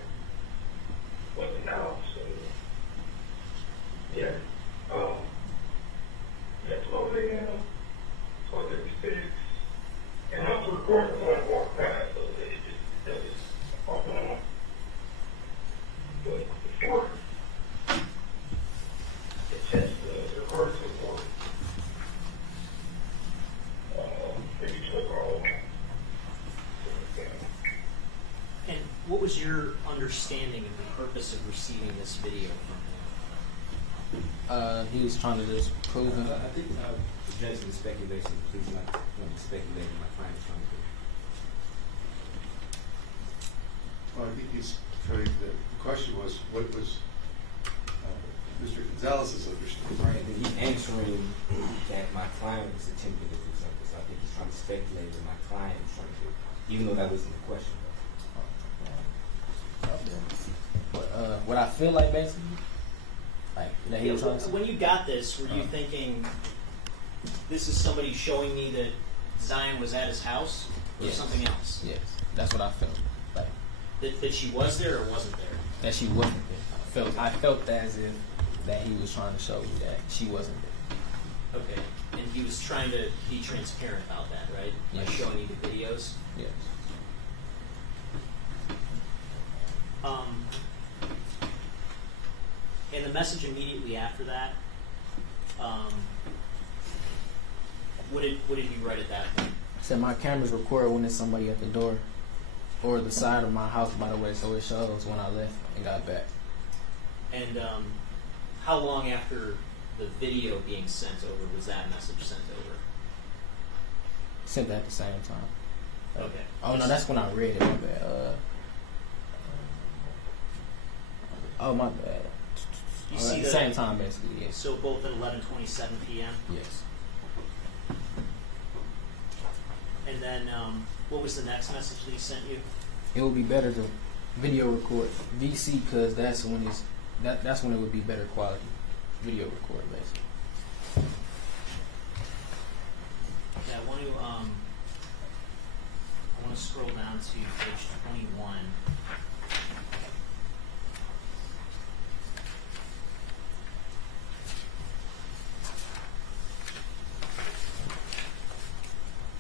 wasn't out. So, yeah. That's what they have. So they fix. And I was recording when I walked past, so they just, that was off and on. But before, it just recorded to work. Maybe took all. And what was your understanding of the purpose of receiving this video from him? He was trying to just prove him. I think the judge in speculation, please not speculating my client's trying to. Well, I think he's trying to, the question was, what was Mr. Gonzales' understanding? Right, and he's answering that my client was attempting to do something. So I think he's trying to speculate that my client was trying to do, even though that wasn't the question. What I feel like basically, like that he was trying to say. When you got this, were you thinking, this is somebody showing me that Zion was at his house, or Yes. something else? Yes, that's what I felt. Like That she was there or wasn't there? that she wasn't there. I felt as if that he was trying to show me that she wasn't there. Okay. And he was trying to be transparent about that, right? By Yes. showing you the videos. Yes. And the message immediately after that, what did you write at that point? I said my cameras record when there's somebody at the door or the side of my house, by the way, so it shows when I left and got back. And how long after the video being sent over was that message sent over? Sent that at the same time. Okay. Oh no, that's when I read it. My bad. Oh, my bad. You At see the the same time, basically, yes. So both at 11:27 p.m. Yes. And then what was the next message that he sent you? It would be better to video record VC because that's when that's when it would be better quality video record, basically. Okay, I want to scroll down to page 21.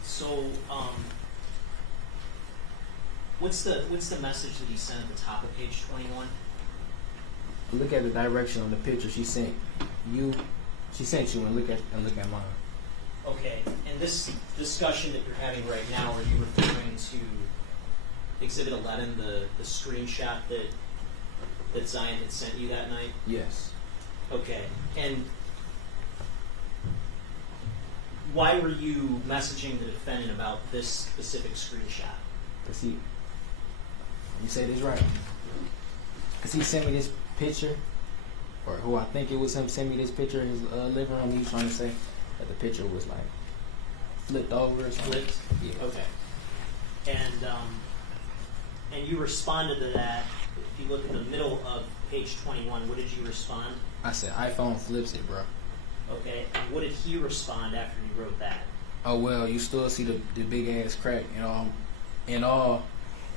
So, what's the message that he sent at the top of page 21? Look at the direction on the picture she sent you. She sent you and look at mine. Okay, and this discussion that you're having right now, are you referring to Exhibit 11, the screenshot that Zion had sent you that night? Yes. Okay, and why were you messaging the defendant about this specific screenshot? Cause you said this right. Cause he sent me this picture, or who I think it was him sent me this picture in his living room. He was trying to say that the picture was like flipped over or something. Flipped? Yeah. Okay. And you responded to that. If you look at the middle of page 21, what did you respond? I said iPhone flips it, bro. Okay, and what did he respond after you wrote that? Oh well, you still see the big ass crack and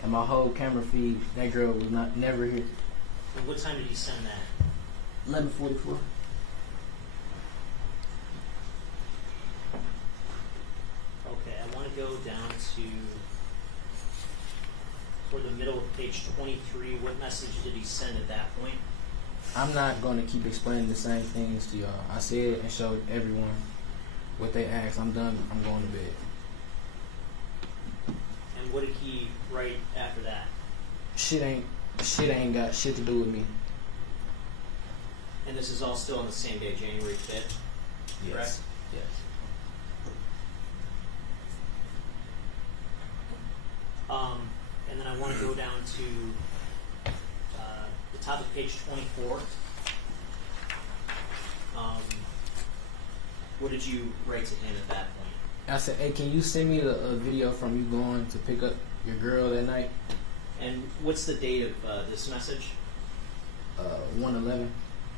my whole camera feed. That girl was never here. And what time did he send that? 11:44. Okay, I want to go down to toward the middle of page 23. What message did he send at that point? I'm not going to keep explaining the same things to y'all. I said and showed everyone what they asked. I'm done. I'm going to bed. And what did he write after that? Shit ain't got shit to do with me. And this is all still on the same day, January 5th? Yes. Correct? Yes. And then I want to go down to the top of page 24. What did you write to him at that point? I said, hey, can you send me the video from you going to pick up your girl that night? And what's the date of this message? 1/11,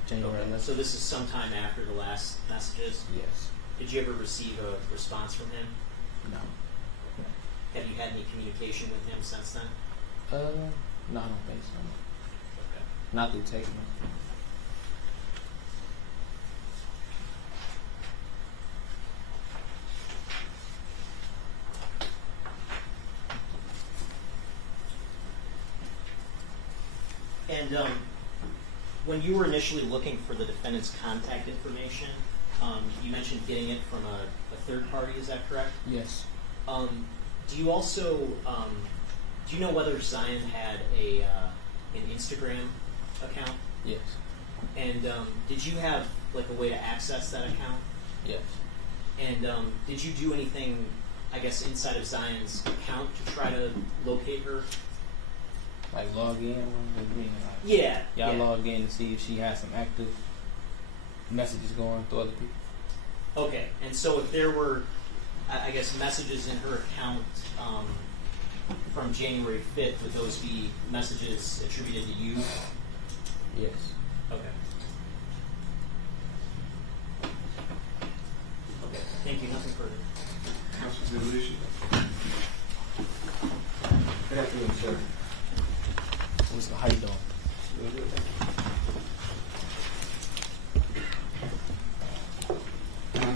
January Okay, 11th. so this is sometime after the last messages. Yes. Did you ever receive a response from him? No. Have you had any communication with him since then? No, I don't think so. Okay. Not through text message. And when you were initially looking for the defendant's contact information, you mentioned getting it from a third party. Is that correct? Yes. Do you also do you know whether Zion had an Instagram account? Yes. And did you have like a way to access that account? Yes. And did you do anything, I guess, inside of Zion's account to try to locate her? Like log in with me. Like, Yeah. y'all yeah. log in to see if she has some active messages going through other people. Okay, and so if there were, I guess, messages in her account from January 5th, would those be messages attributed to you? Yes. Okay. Okay, thank you. Nothing further. Council's evolution. Good afternoon, sir. How you doing?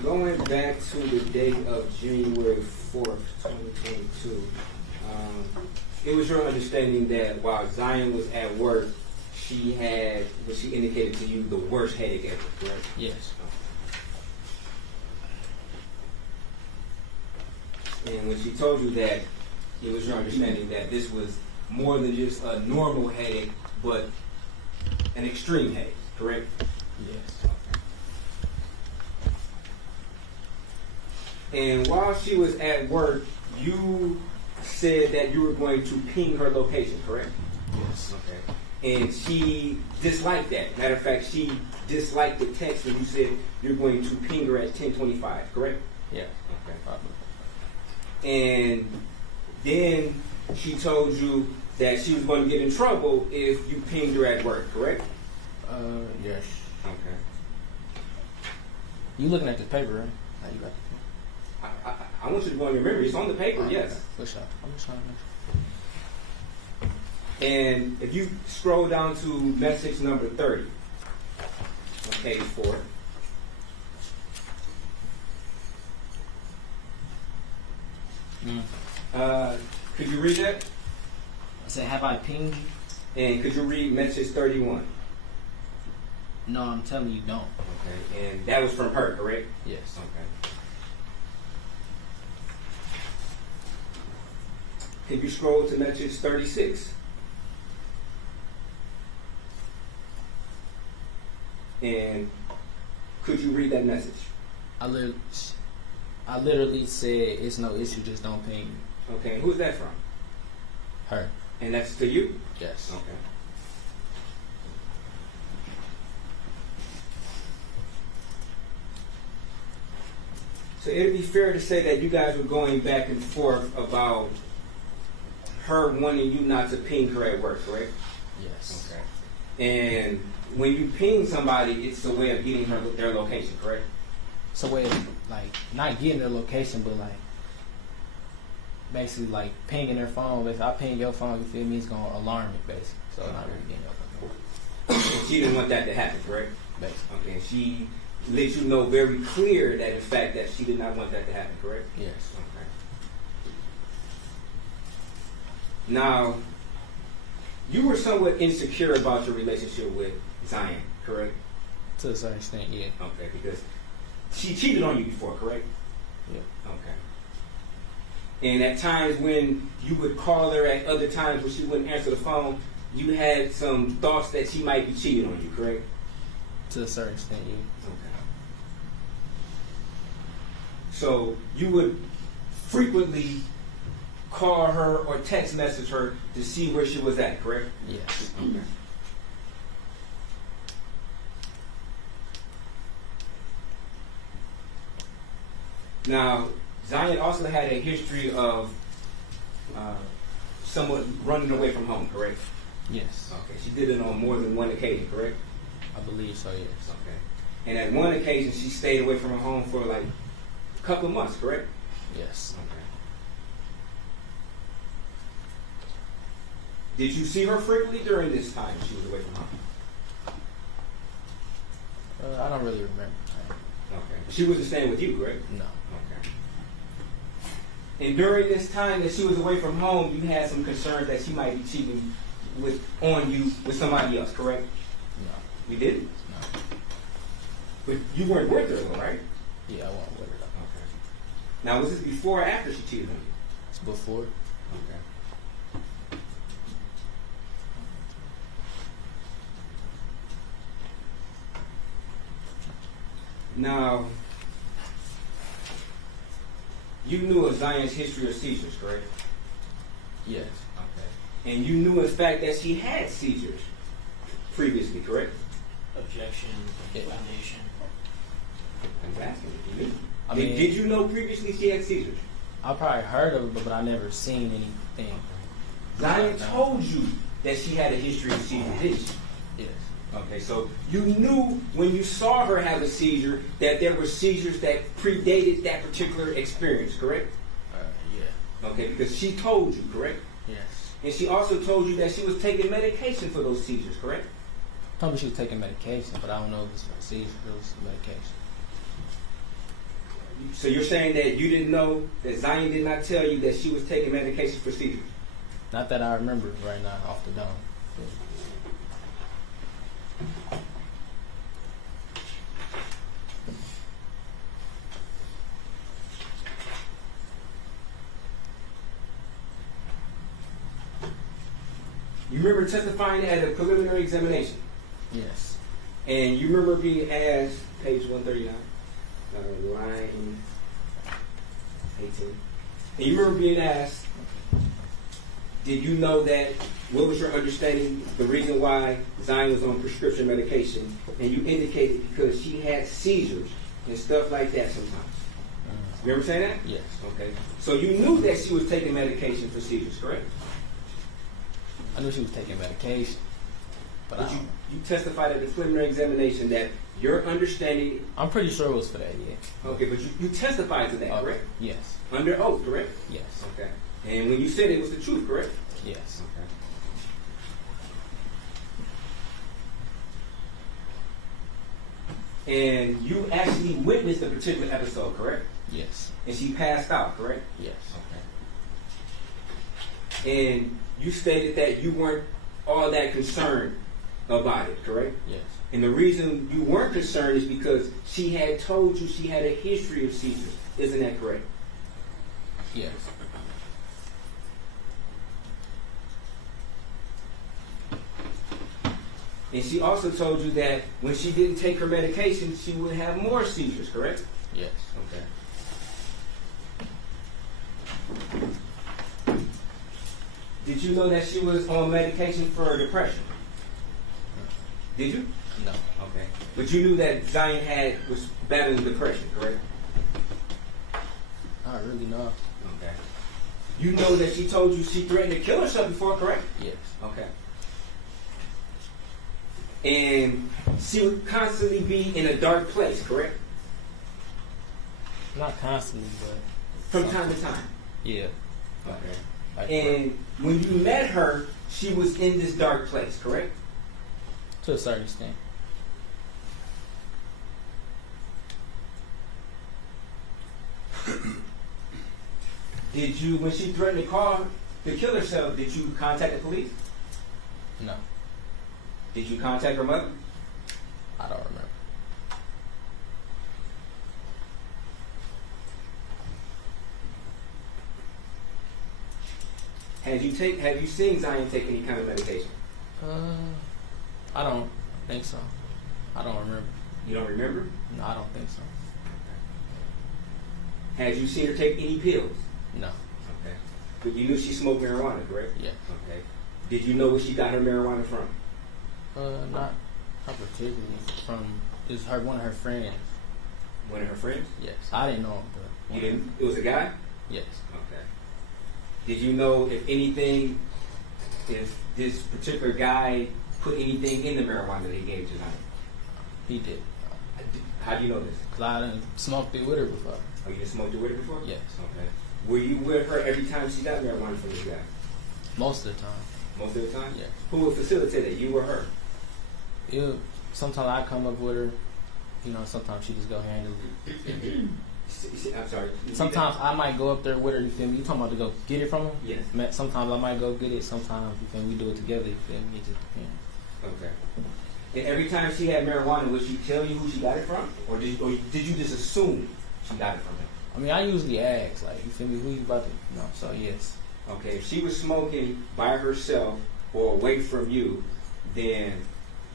Going back to the date of January 4th, 2022, it was your understanding that while Zion was at work, she had, what she indicated to you, the worst headache ever, correct? Yes. And when she told you that, it was your understanding that this was more than just a normal headache, but an extreme headache, correct? Yes. And while she was at work, you said that you were going to ping her location, correct? Yes. Okay. and she disliked that. Matter of fact, she disliked the text, and you said you're going to ping her at 10:25, correct? Yeah. Okay. Probably. And then she told you that she was going to get in trouble if you pinged her at work, correct? Yes. Okay. You looking at this paper, right? How you got the I want you to go on your memory. It's on the paper, yes. For sure. I'm just trying to make And if you scroll down to message number 30 on page 4. Could you read that? I said, have I pinged you? And could you read message 31? No, I'm telling you, don't. Okay. And that was from her, correct? Yes. Okay. Could you scroll to message 36? And could you read that message? I literally said, it's no issue, just don't ping me. Okay. And who's that from? Her. And that's to you? Yes. Okay. So it'd be fair to say that you guys were going back and forth about her wanting you not to ping her at work, correct? Yes. Okay. And when you ping somebody, it's a way of getting her their location, correct? So wait, like, not getting their location, but like, basically like pinging their phone. Basically, I ping your phone, you feel me? It's gonna alarm me, basically. So not really getting your phone. And she didn't want that to happen, correct? Basically. Okay. And she let you know very clear that in fact that she did not want that to happen, correct? Yes. Okay. Now, you were somewhat insecure about your relationship with Zion, correct? To a certain extent, yeah. Okay, because she cheated on you before, correct? Yeah. Okay. And at times when you would call her at other times when she wouldn't answer the phone, you had some thoughts that she might be cheating on you, correct? To a certain extent, yeah. Okay. So you would frequently call her or text message her to see where she was at, correct? Yes. Okay. Now, Zion also had a history of somewhat running away from home, correct? Yes. Okay. She did it on more than one occasion, correct? I believe so, yes. Okay. And at one occasion, she stayed away from her home for like a couple of months, correct? Yes. Okay. Did you see her frequently during this time she was away from home? I don't really remember. Okay. She wasn't staying with you, correct? No. Okay. And during this time that she was away from home, you had some concerns that she might be cheating on you with somebody else, correct? No. You didn't? No. But you weren't with her, though, right? Yeah, I won't with her. Okay. Now, was this before or after she cheated on you? It's before. Okay. Now, you knew of Zion's history of seizures, correct? Yes. Okay. And you knew, in fact, that she had seizures previously, correct? Objection, Yeah. foundation. I'm asking if you knew. I Did, mean- did you know previously she had seizures? I probably heard of it, but I never seen anything. Zion told you that she had a history of seizures, didn't she? Yes. Okay, so you knew when you saw her have a seizure that there were seizures that predated that particular experience, correct? Yeah. Okay, because she told you, correct? Yes. And she also told you that she was taking medication for those seizures, correct? Told me she was taking medication, but I don't know if it's for seizures. It was medication. So you're saying that you didn't know that Zion did not tell you that she was taking medication for seizures? Not that I remember right now off the dome. You remember testifying at a preliminary examination? Yes. And you remember being asked, page 139, line 18. And you remember being asked, did you know that, what was your understanding, the reason why Zion was on prescription medication, and you indicated because she had seizures and stuff like that sometimes. You ever say that? Yes. Okay. So you knew that she was taking medication for seizures, correct? I knew she was taking medication, but But you testified at the preliminary examination that your understanding, I'm pretty sure it was for that, yeah. okay, but you testified to that, Okay. correct? Yes. Under oath, correct? Yes. Okay. And when you said it was the truth, correct? Yes. Okay. And you actually witnessed a particular episode, correct? Yes. And she passed out, correct? Yes. Okay. And you stated that you weren't all that concerned about it, correct? Yes. And the reason you weren't concerned is because she had told you she had a history of seizures. Isn't that correct? Yes. And she also told you that when she didn't take her medication, she would have more seizures, correct? Yes. Okay. Did you know that she was on medication for depression? Did you? No. Okay. But you knew that Zion was battling depression, correct? Not really, no. Okay. You know that she told you she threatened to kill herself before, correct? Yes. Okay. And she would constantly be in a dark place, correct? Not constantly, but From time to time. yeah. Okay. Like, And when you met her, she was in this dark place, correct? to a certain extent. Did you, when she threatened to kill herself, did you contact the police? No. Did you contact her mother? I don't remember. Have you seen Zion take any kind of medication? I don't think so. I don't remember. You don't remember? No, I don't think so. Have you seen her take any pills? No. Okay. But you knew she smoked marijuana, correct? Yeah. Okay. Did you know where she got her marijuana from? Not particularly. From one of her friends. One of her friends? Yes. I didn't know him, but You didn't? It was a guy? yes. Okay. Did you know if this particular guy put anything in the marijuana that he gave to Zion? He did. How do you know this? Cause I done smoked it with her before. Oh, you just smoked it with her before? Yes. Okay. Were you with her every time she got marijuana from this guy? Most of the time. Most of the time? Yeah. Who would facilitate it? You or her? Sometimes I come up with her. You know, sometimes she just go handle it. I'm sorry. Sometimes I might go up there with her. You feel me? You talking about to go get it from her? Yes. Sometimes I might go get it. Sometimes you feel me? We do it together. You feel me? It just depends. Okay. And every time she had marijuana, would she tell you who she got it from? Or did you just assume she got it from him? I mean, I usually ask, like, you feel me? Who you about to? You know, so yes. Okay. If she was smoking by herself or away from you, then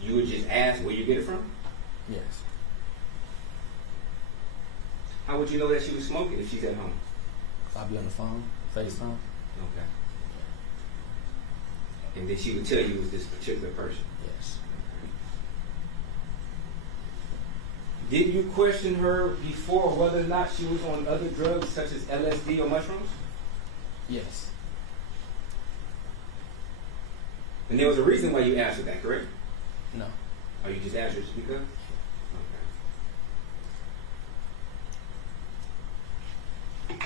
you would just ask where you get it from? Yes. How would you know that she was smoking if she's at home? I'll be on the phone, FaceTime. Okay. And then she would tell you it was this particular person. Yes. Did you question her before whether or not she was on other drugs such as LSD or mushrooms? Yes. And there was a reason why you asked her that, correct? No. Or you just asked her to speak up? Okay.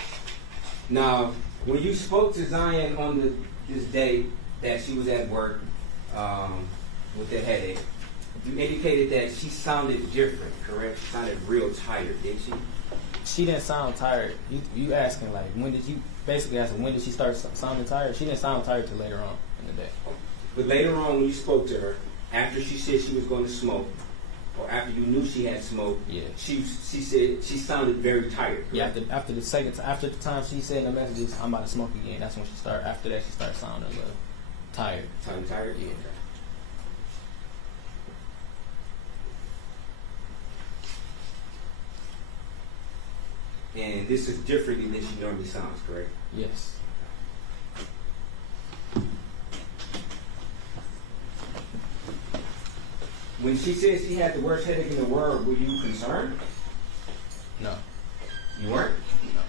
Now, when you spoke to Zion on this day that she was at work with the headache, you indicated that she sounded different, correct? She sounded real tired, didn't she? She didn't sound tired. You asking, like, when did you basically asking when did she start sounding tired? She didn't sound tired till later on in the day. But later on, when you spoke to her, after she said she was going to smoke, or after you knew she had smoked, Yeah. she said she sounded very tired. Yeah, correct? after the time she said in the messages, I'm about to smoke again. That's when she started. After that, she started sounding a little tired. Sounding tired? Yeah. And this is different than she normally sounds, correct? Yes. when she said she had the worst headache in the world, were you concerned? No. You weren't? No.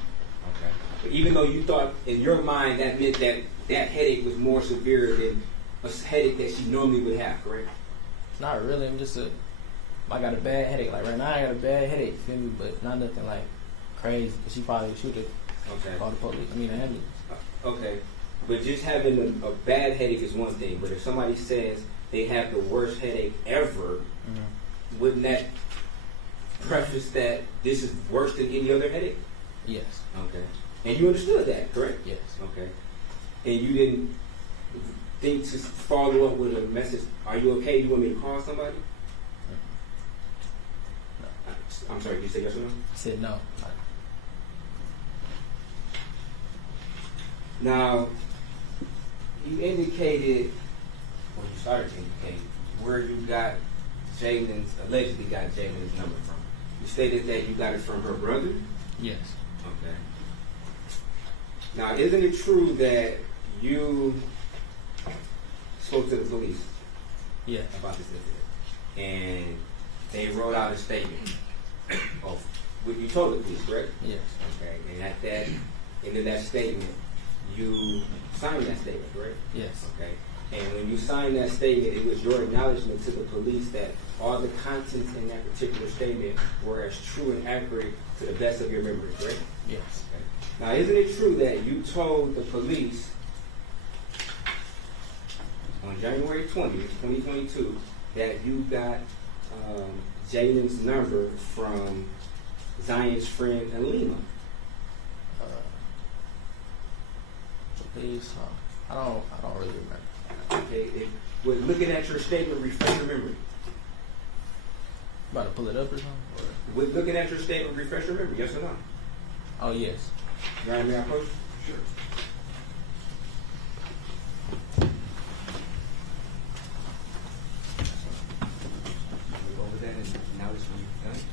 Okay. But even though you thought in your mind that meant that that headache was more severe than a headache that she normally would have, correct? Not really. I got a bad headache. Like right now, I got a bad headache. Feel me? But not nothing like crazy. But she probably should have Okay. called the police. I mean, the ambulance. Okay. But just having a bad headache is one thing. But if somebody says they have the worst headache ever, wouldn't that preface that this is worse than any other headache? Yes. Okay. And you understood that, correct? Yes. Okay. And you didn't think to follow up with a message, are you okay? You want me to call somebody? I'm sorry, did you say yes or no? I said no. Now, you indicated, or you started to indicate, where you allegedly got Jaylen's number from. You stated that you got it from her brother? Yes. Okay. Now, isn't it true that you spoke to the police Yes. about this incident? And they wrote out a statement of what you told the police, correct? Yes. Okay. And at that, into that statement, you signed that statement, correct? Yes. Okay. And when you signed that statement, it was your acknowledgement to the police that all the contents in that particular statement were as true and accurate to the best of your memory, correct? Yes. Okay. Now, isn't it true that you told the police on January 20th, 2022, that you got Jaylen's number from Zion's friend Alima? Please, I don't really remember. Okay, with looking at your statement, refresh your memory. About to pull it up or something? Or? With looking at your statement, refresh your memory, yes or no? Oh yes. You got me, Coach? Sure. We'll go over that and now it's done.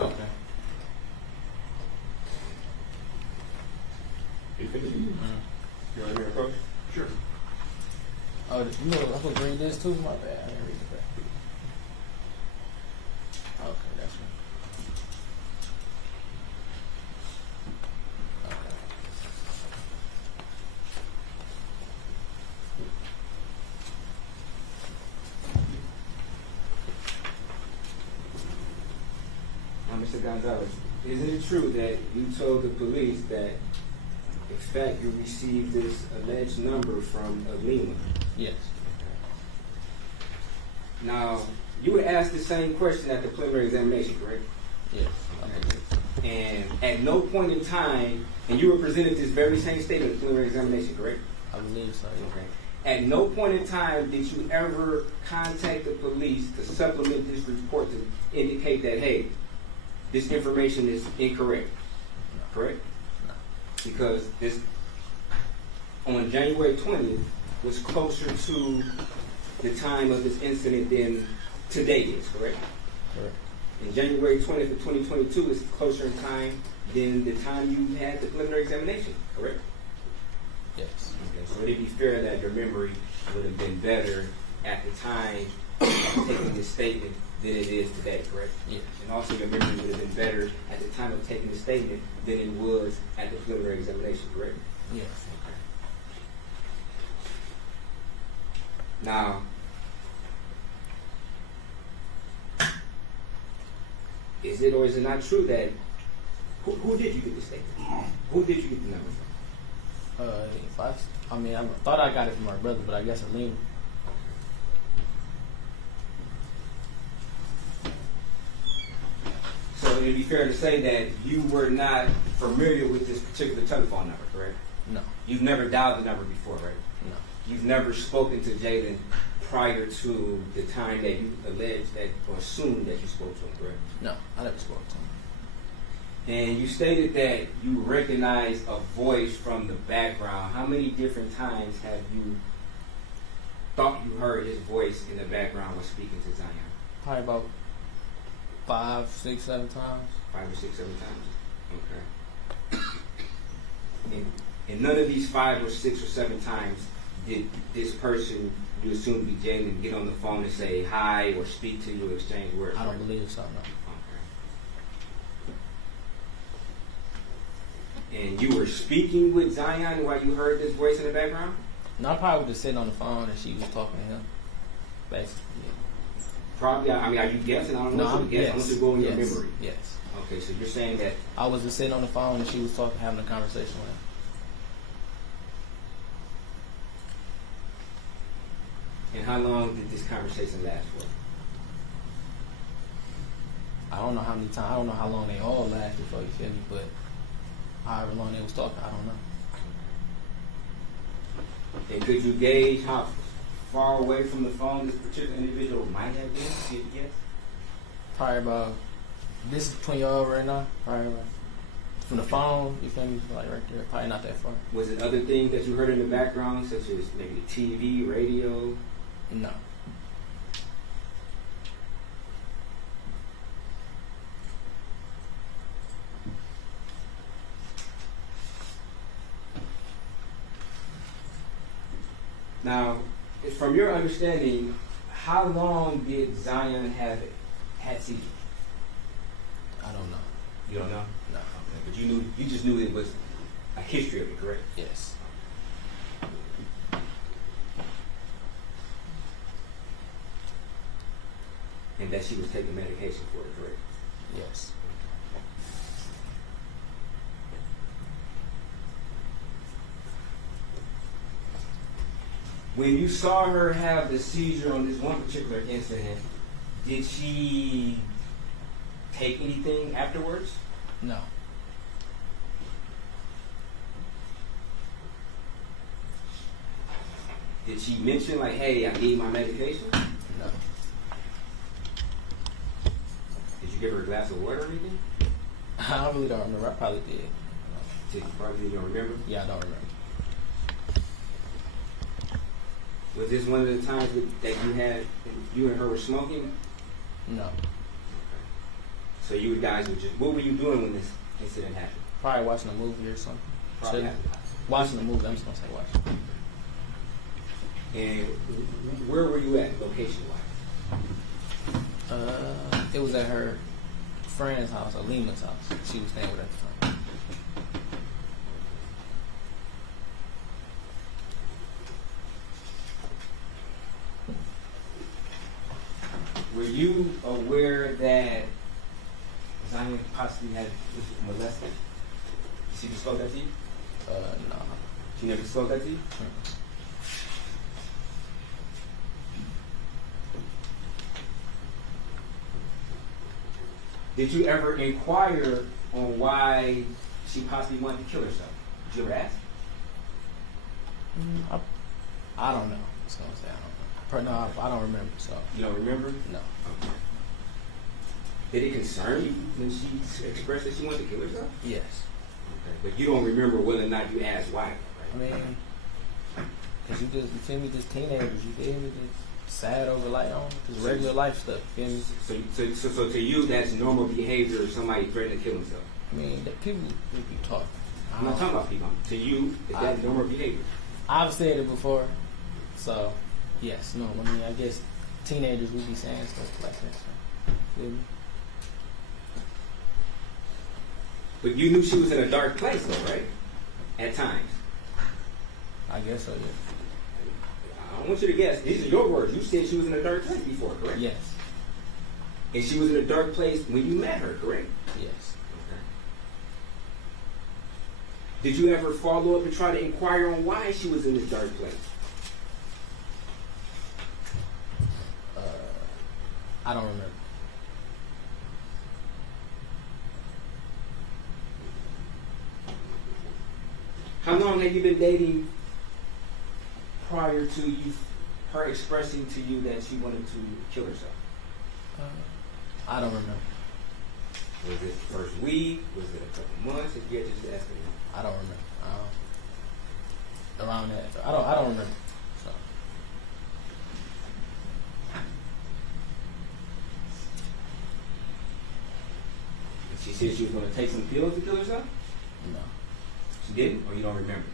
Okay. You finished? You want to hear Coach? Sure. Oh, you know, I'm gonna read this too. My bad. I didn't read it back. Okay, that's right. Okay. Now, Mr. Gonzales, isn't it true that you told the police that, in fact, you received this alleged number from Alima? Yes. Now, you were asked the same question at the preliminary examination, correct? Yes. Okay. And at no point in time, and you were presented this very same statement at the preliminary examination, correct? I believe so. Yeah. Okay. At no point in time did you ever contact the police to supplement this report to indicate that, hey, this information is incorrect, correct? No. Because this, on January 20th, was closer to the time of this incident than today is, correct? Correct. And January 20th of 2022 is closer in time than the time you had the preliminary examination, correct? Yes. Okay, so it'd be fair that your memory would have been better at the time of taking this statement than it is today, correct? Yes. And also your memory would have been better at the time of taking the statement than it was at the preliminary examination, correct? Yes. Okay. Now, is it or is it not true that who did you get the statement? Who did you get the number from? I thought I got it from my brother, but I guess Alina. So it'd be fair to say that you were not familiar with this particular telephone number, correct? No. You've never dialed the number before, right? No. You've never spoken to Jaylen prior to the time that you alleged that or assumed that you spoke to him, correct? No. I never spoke to him. And you stated that you recognize a voice from the background. How many different times have you thought you heard his voice in the background was speaking to Zion? Probably about 5, 6, 7 times. 5 or 6, 7 times? Okay. And none of these 5 or 6 or 7 times did this person you assume to be Jaylen get on the phone and say hi or speak to you or exchange words? I don't believe so, no. Okay. And you were speaking with Zion while you heard this voice in the background? No, I probably was just sitting on the phone and she was talking to him. Basically, yeah. Probably, I mean, are you guessing? I don't know if you guess. I want you to go in your memory. Yes. Okay, so you're saying that I was just sitting on the phone and she was talking, having a conversation with him. And how long did this conversation last for? I don't know how many times, I don't know how long they all lasted for, you feel me? But however long they was talking, I don't know. And could you gauge how far away from the phone this particular individual might have been? See if you guess. Probably about, this is between y'all right now, probably about, from the phone, you feel me? Like right there, probably not that far. Was it other things that you heard in the background, such as maybe TV, radio? No. Now, from your understanding, how long did Zion have seizures? I don't know. You don't know? No. Okay, but you just knew it was a history of it, correct? Yes. And that she was taking medication for it, correct? Yes. When you saw her have the seizure on this one particular incident, did she take anything afterwards? No. Did she mention like, hey, I need my medication? No. Did you give her a glass of water or anything? I really don't remember. I probably did. Did you probably don't remember? Yeah, I don't remember. Was this one of the times that you and her were smoking? No. So you guys were just, what were you doing when this incident happened? Probably watching a movie or something. Probably Chilling. happened. Watching a movie. I'm just gonna say watching. And where were you at, location-wise? It was at her friend's house, Alima's house. She was staying with her at the time. Were you aware that Zion possibly was molested? Did she disclose that to you? No. She never disclosed that to you? Did you ever inquire on why she possibly wanted to kill herself? Did you ever ask? I don't know. I was gonna say I don't know. No, I don't remember. So You don't remember? no. Okay. Did it concern you when she expressed that she wanted to kill herself? Yes. Okay. But you don't remember whether or not you asked why, I right? mean, cause you feel me, just teenagers. You feel me, just sad over like just regular life stuff. You feel me? So to you, that's normal behavior of somebody threatening to kill himself. I mean, the people would be talking. I'm not talking about people. To you, is that normal behavior? I've said it before, so yes, no. I mean, I guess teenagers would be saying stuff like that. So, feel me? But you knew she was in a dark place, though, right? At times. I guess so. Yeah. I want you to guess. These are your words. You said she was in a dark place before, correct? Yes. And she was in a dark place when you met her, correct? Yes. Okay. Did you ever follow up and try to inquire on why she was in this dark place? I don't remember. How long had you been dating prior to her expressing to you that she wanted to kill herself? I don't remember. Was it the first week? Was it a couple months? If you had to just estimate. I don't remember. Around that, I don't remember. So She said she was going to take some pills to kill herself? no, She didn't? Or you don't remember?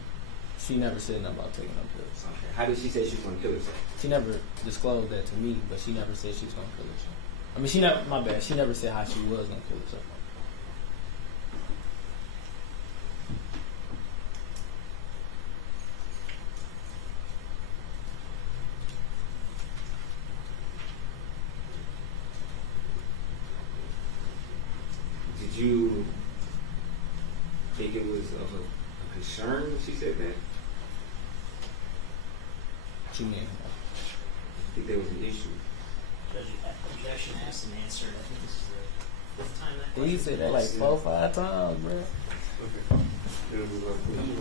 she never said nothing about taking no pills. Okay. How did she say she was going to kill herself? She never disclosed that to me, but she never said she was gonna kill herself. I mean, she never. My bad. She never said how she was gonna kill herself. Did you think it was of a concern when she said that? What you mean? I think there was an issue. Judge, objection asked and answered. I think this is the fifth time that He question. said that like 4 or 5 times, bro. Okay. Then move on, please.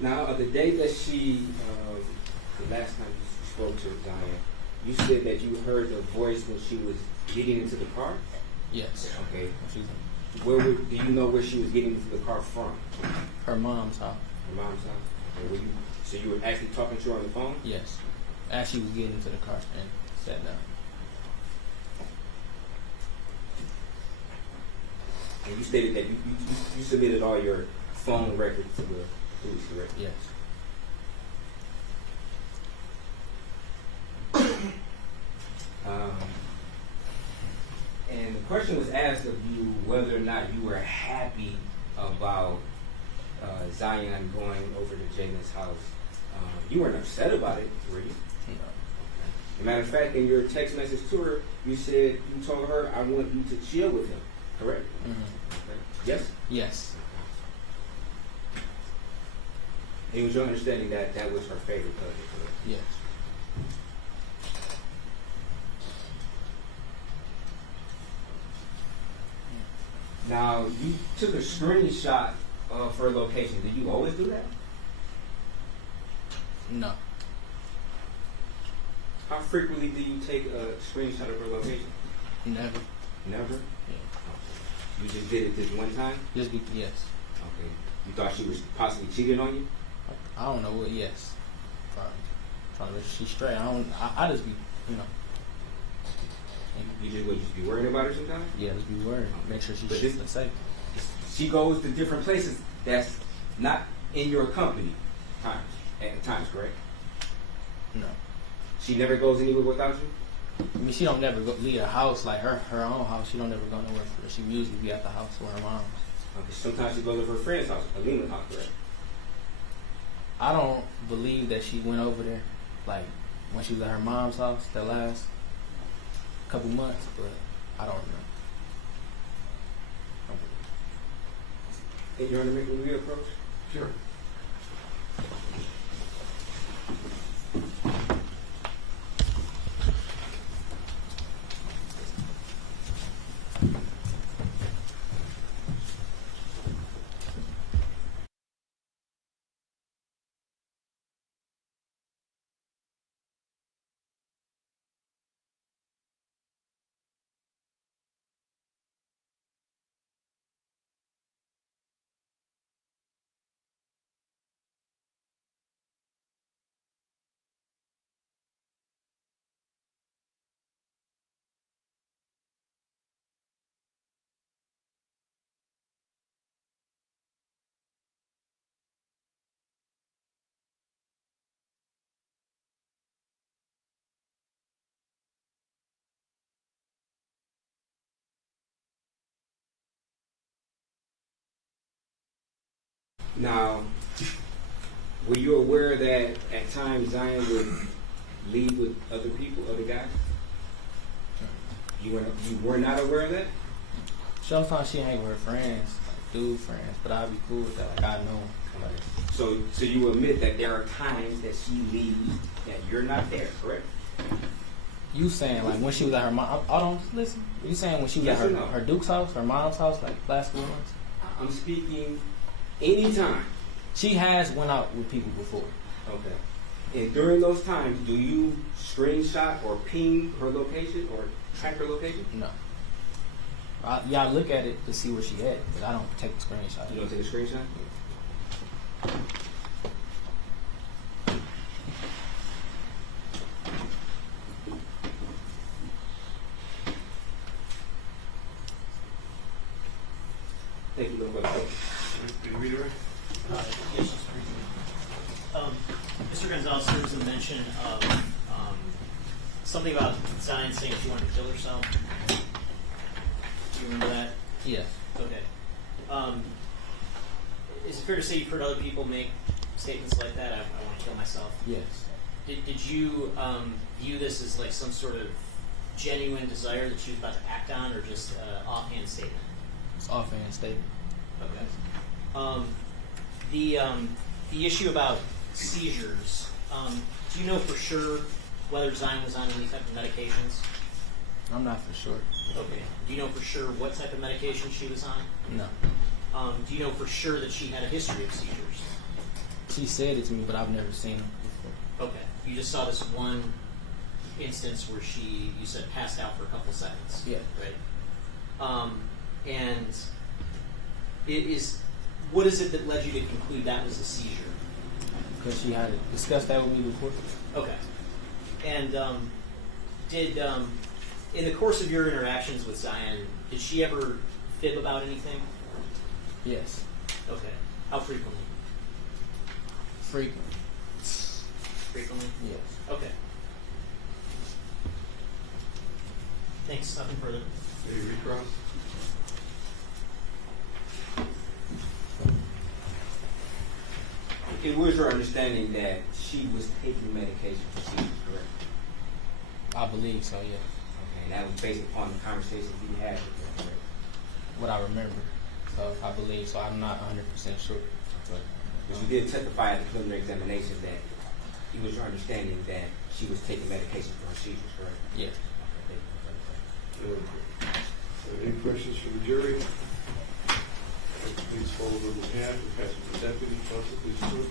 Now, the day that she, the last time you spoke to Diane, you said that you heard the voice when she was getting into the car? Yes. Okay. She's Do you know where she was getting into the car from? her mom's house. Her mom's house? Okay. So you were actually talking to her on the phone? Yes. As she was getting into the car and sat down. And you stated that you submitted all your phone records to the police, correct? Yes. And the question was asked of you whether or not you were happy about Zion going over to Jaylen's house. You weren't upset about it, were you? No. As a matter of fact, in your text message to her, you said you told her, "I want you to chill with him," correct? Mm-hmm. Okay. Yes? Yes. It was your understanding that that was her favorite cousin, correct? Yes. Now, you took a screenshot of her location. Did you always do that? No. How frequently do you take a screenshot of her location? Never. Never? Yeah. You just did it this one time? Just be yes. Okay. You thought she was possibly cheating on you? I don't know what. Yes. Trying to make sure she's straight. I just be, you know. You just be worried about her sometimes? Yeah, just be worried. Make sure But she's this- safe. She goes to different places that's not in your company at times, correct? No. She never goes anywhere without you? I mean, she don't never leave the house, like her own house. She don't never go nowhere for her. She usually be at the house with her mom. Okay. Sometimes she goes to her friend's house, Alina's house, correct? I don't believe that she went over there, like when she was at her mom's house the last couple months, but I don't remember. And you want to make a reapproach? Sure. Now, were you aware that at times Zion would leave with other people, other guys? You were not aware of that? Sometimes she hang with her friends, like dude friends, but I'd be cool with that. Like I know, like So you admit that there are times that she leaves that you're not there, correct? You saying like when she was at her mom? I don't listen. You saying when she was Yes at or no? her Duke's house, her mom's house, like last 4 months? I'm speaking anytime. She has went out with people before. Okay. And during those times, do you screenshot or ping her location or track her location? No. Y'all look at it to see where she at, but I don't take the screenshot. You don't take a screenshot? Thank you, no question. Can you read it right? Yes, just briefly. Mr. Gonzales, there was a mention of something about Zion saying she wanted to kill herself. Do you remember that? Yes. Okay. Is it fair to say you've heard other people make statements like that? I want to kill myself. Yes. Did you view this as like some sort of genuine desire that she was about to act on, or just an offhand statement? It's offhand statement. Okay. The issue about seizures. Do you know for sure whether Zion was on any type of medications? I'm not for sure. Okay. Do you know for sure what type of medication she was on? No. Do you know for sure that she had a history of seizures? She said it to me, but I've never seen her before. Okay. You just saw this one instance where she, you said, passed out for a couple seconds. Yeah. Right. And what is it that led you to conclude that was a seizure? Because she had discussed that with me before. Okay. And did in the course of your interactions with Zion, did she ever fib about anything? Yes. Okay. How frequently? Frequently. Frequently? Yes. Okay. Thanks. Nothing further. Can you read, Ross? It was your understanding that she was taking medication for seizures, correct? I believe so, yeah. Okay, and that was based upon the conversations you had with her, correct? What I remember. So I believe so. I'm not 100% sure. But But you did testify at the preliminary examination that it was your understanding that she was taking medication for her seizures, correct? yeah. Okay, thank you. Any questions from the jury? Please follow on behalf and pass it to the deputy. Counsel, please approach.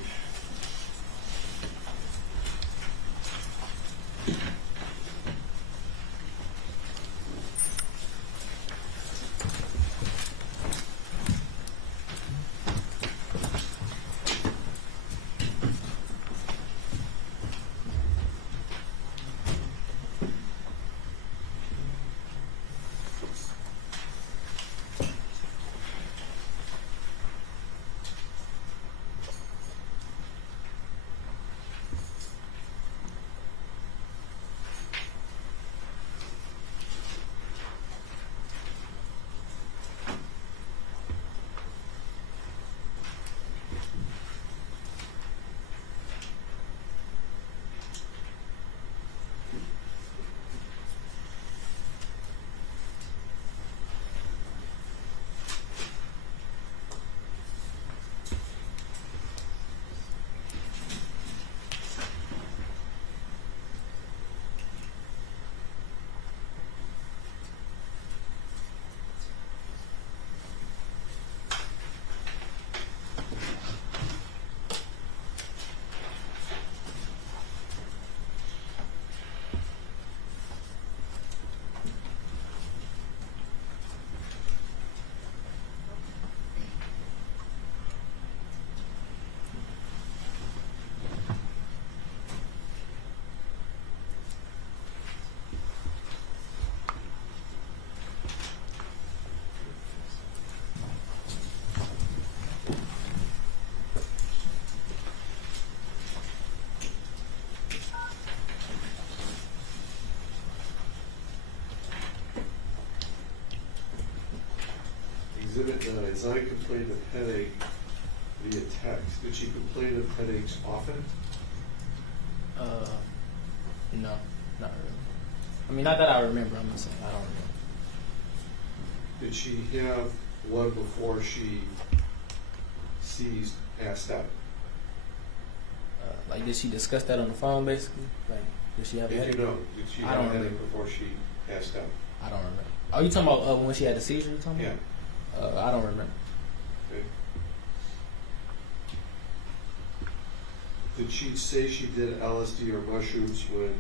Exhibit 9, Zion complained of headache via text. Did she complain of headaches often? No, not really. I mean, not that I remember. I'm just saying I don't remember. Did she have one before she passed out? Like, did she discuss that on the phone, basically? Like, Did she have a If headache? you know, did she I have a don't headache remember. before she passed out? I don't remember. Oh, you talking about when she had the seizure? You talking Yeah. about? I don't remember. Okay. Did she say she did LSD or mushrooms when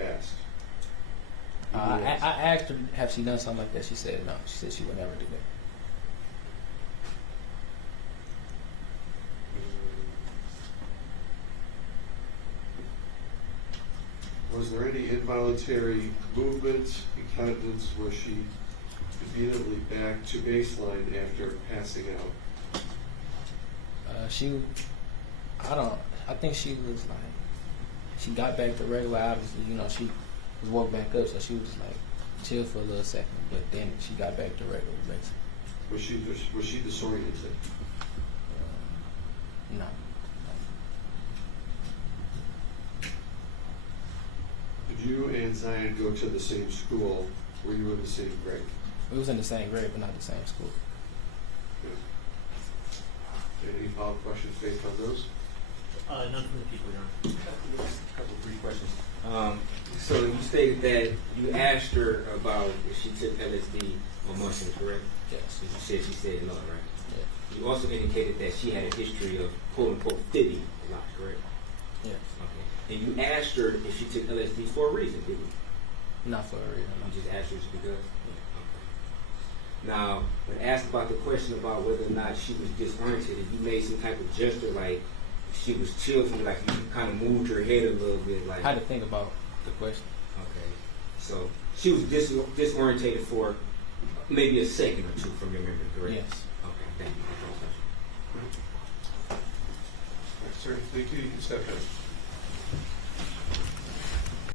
asked? I asked her, have she done something like that? She said no. She said she would never do that. Was there any involuntary movement, incontinence? Was she immediately back to baseline after passing out? I think she was like, she got back to regular, obviously, she was woke back up, so she was like, chill for a little second, but then she got back to regular, basically. Was she disoriented? No. Did you and Zion go to the same school? Were you in the same grade? We was in the same grade, but not the same school. Any follow-up questions based on those? None from the people here. A couple of brief questions. So you stated that you asked her about if she took LSD or mushrooms, correct? Yes. She said no, right? Yeah. You also indicated that she had a history of quote unquote fibbing a lot, correct? Yes. Okay. And you asked her if she took LSD for a reason, didn't you? Not for a reason. No. You just asked her just because? Okay. Now, when asked about the question about whether or not she was disoriented, you made some type of gesture like she was chilling, like you kind of moved her head a little bit, like. I had to think about the question. Okay. So she was disorientated for maybe a second or two from your memory, correct? Yes. Okay, thank you. All right, sir. Thank you. You can step in.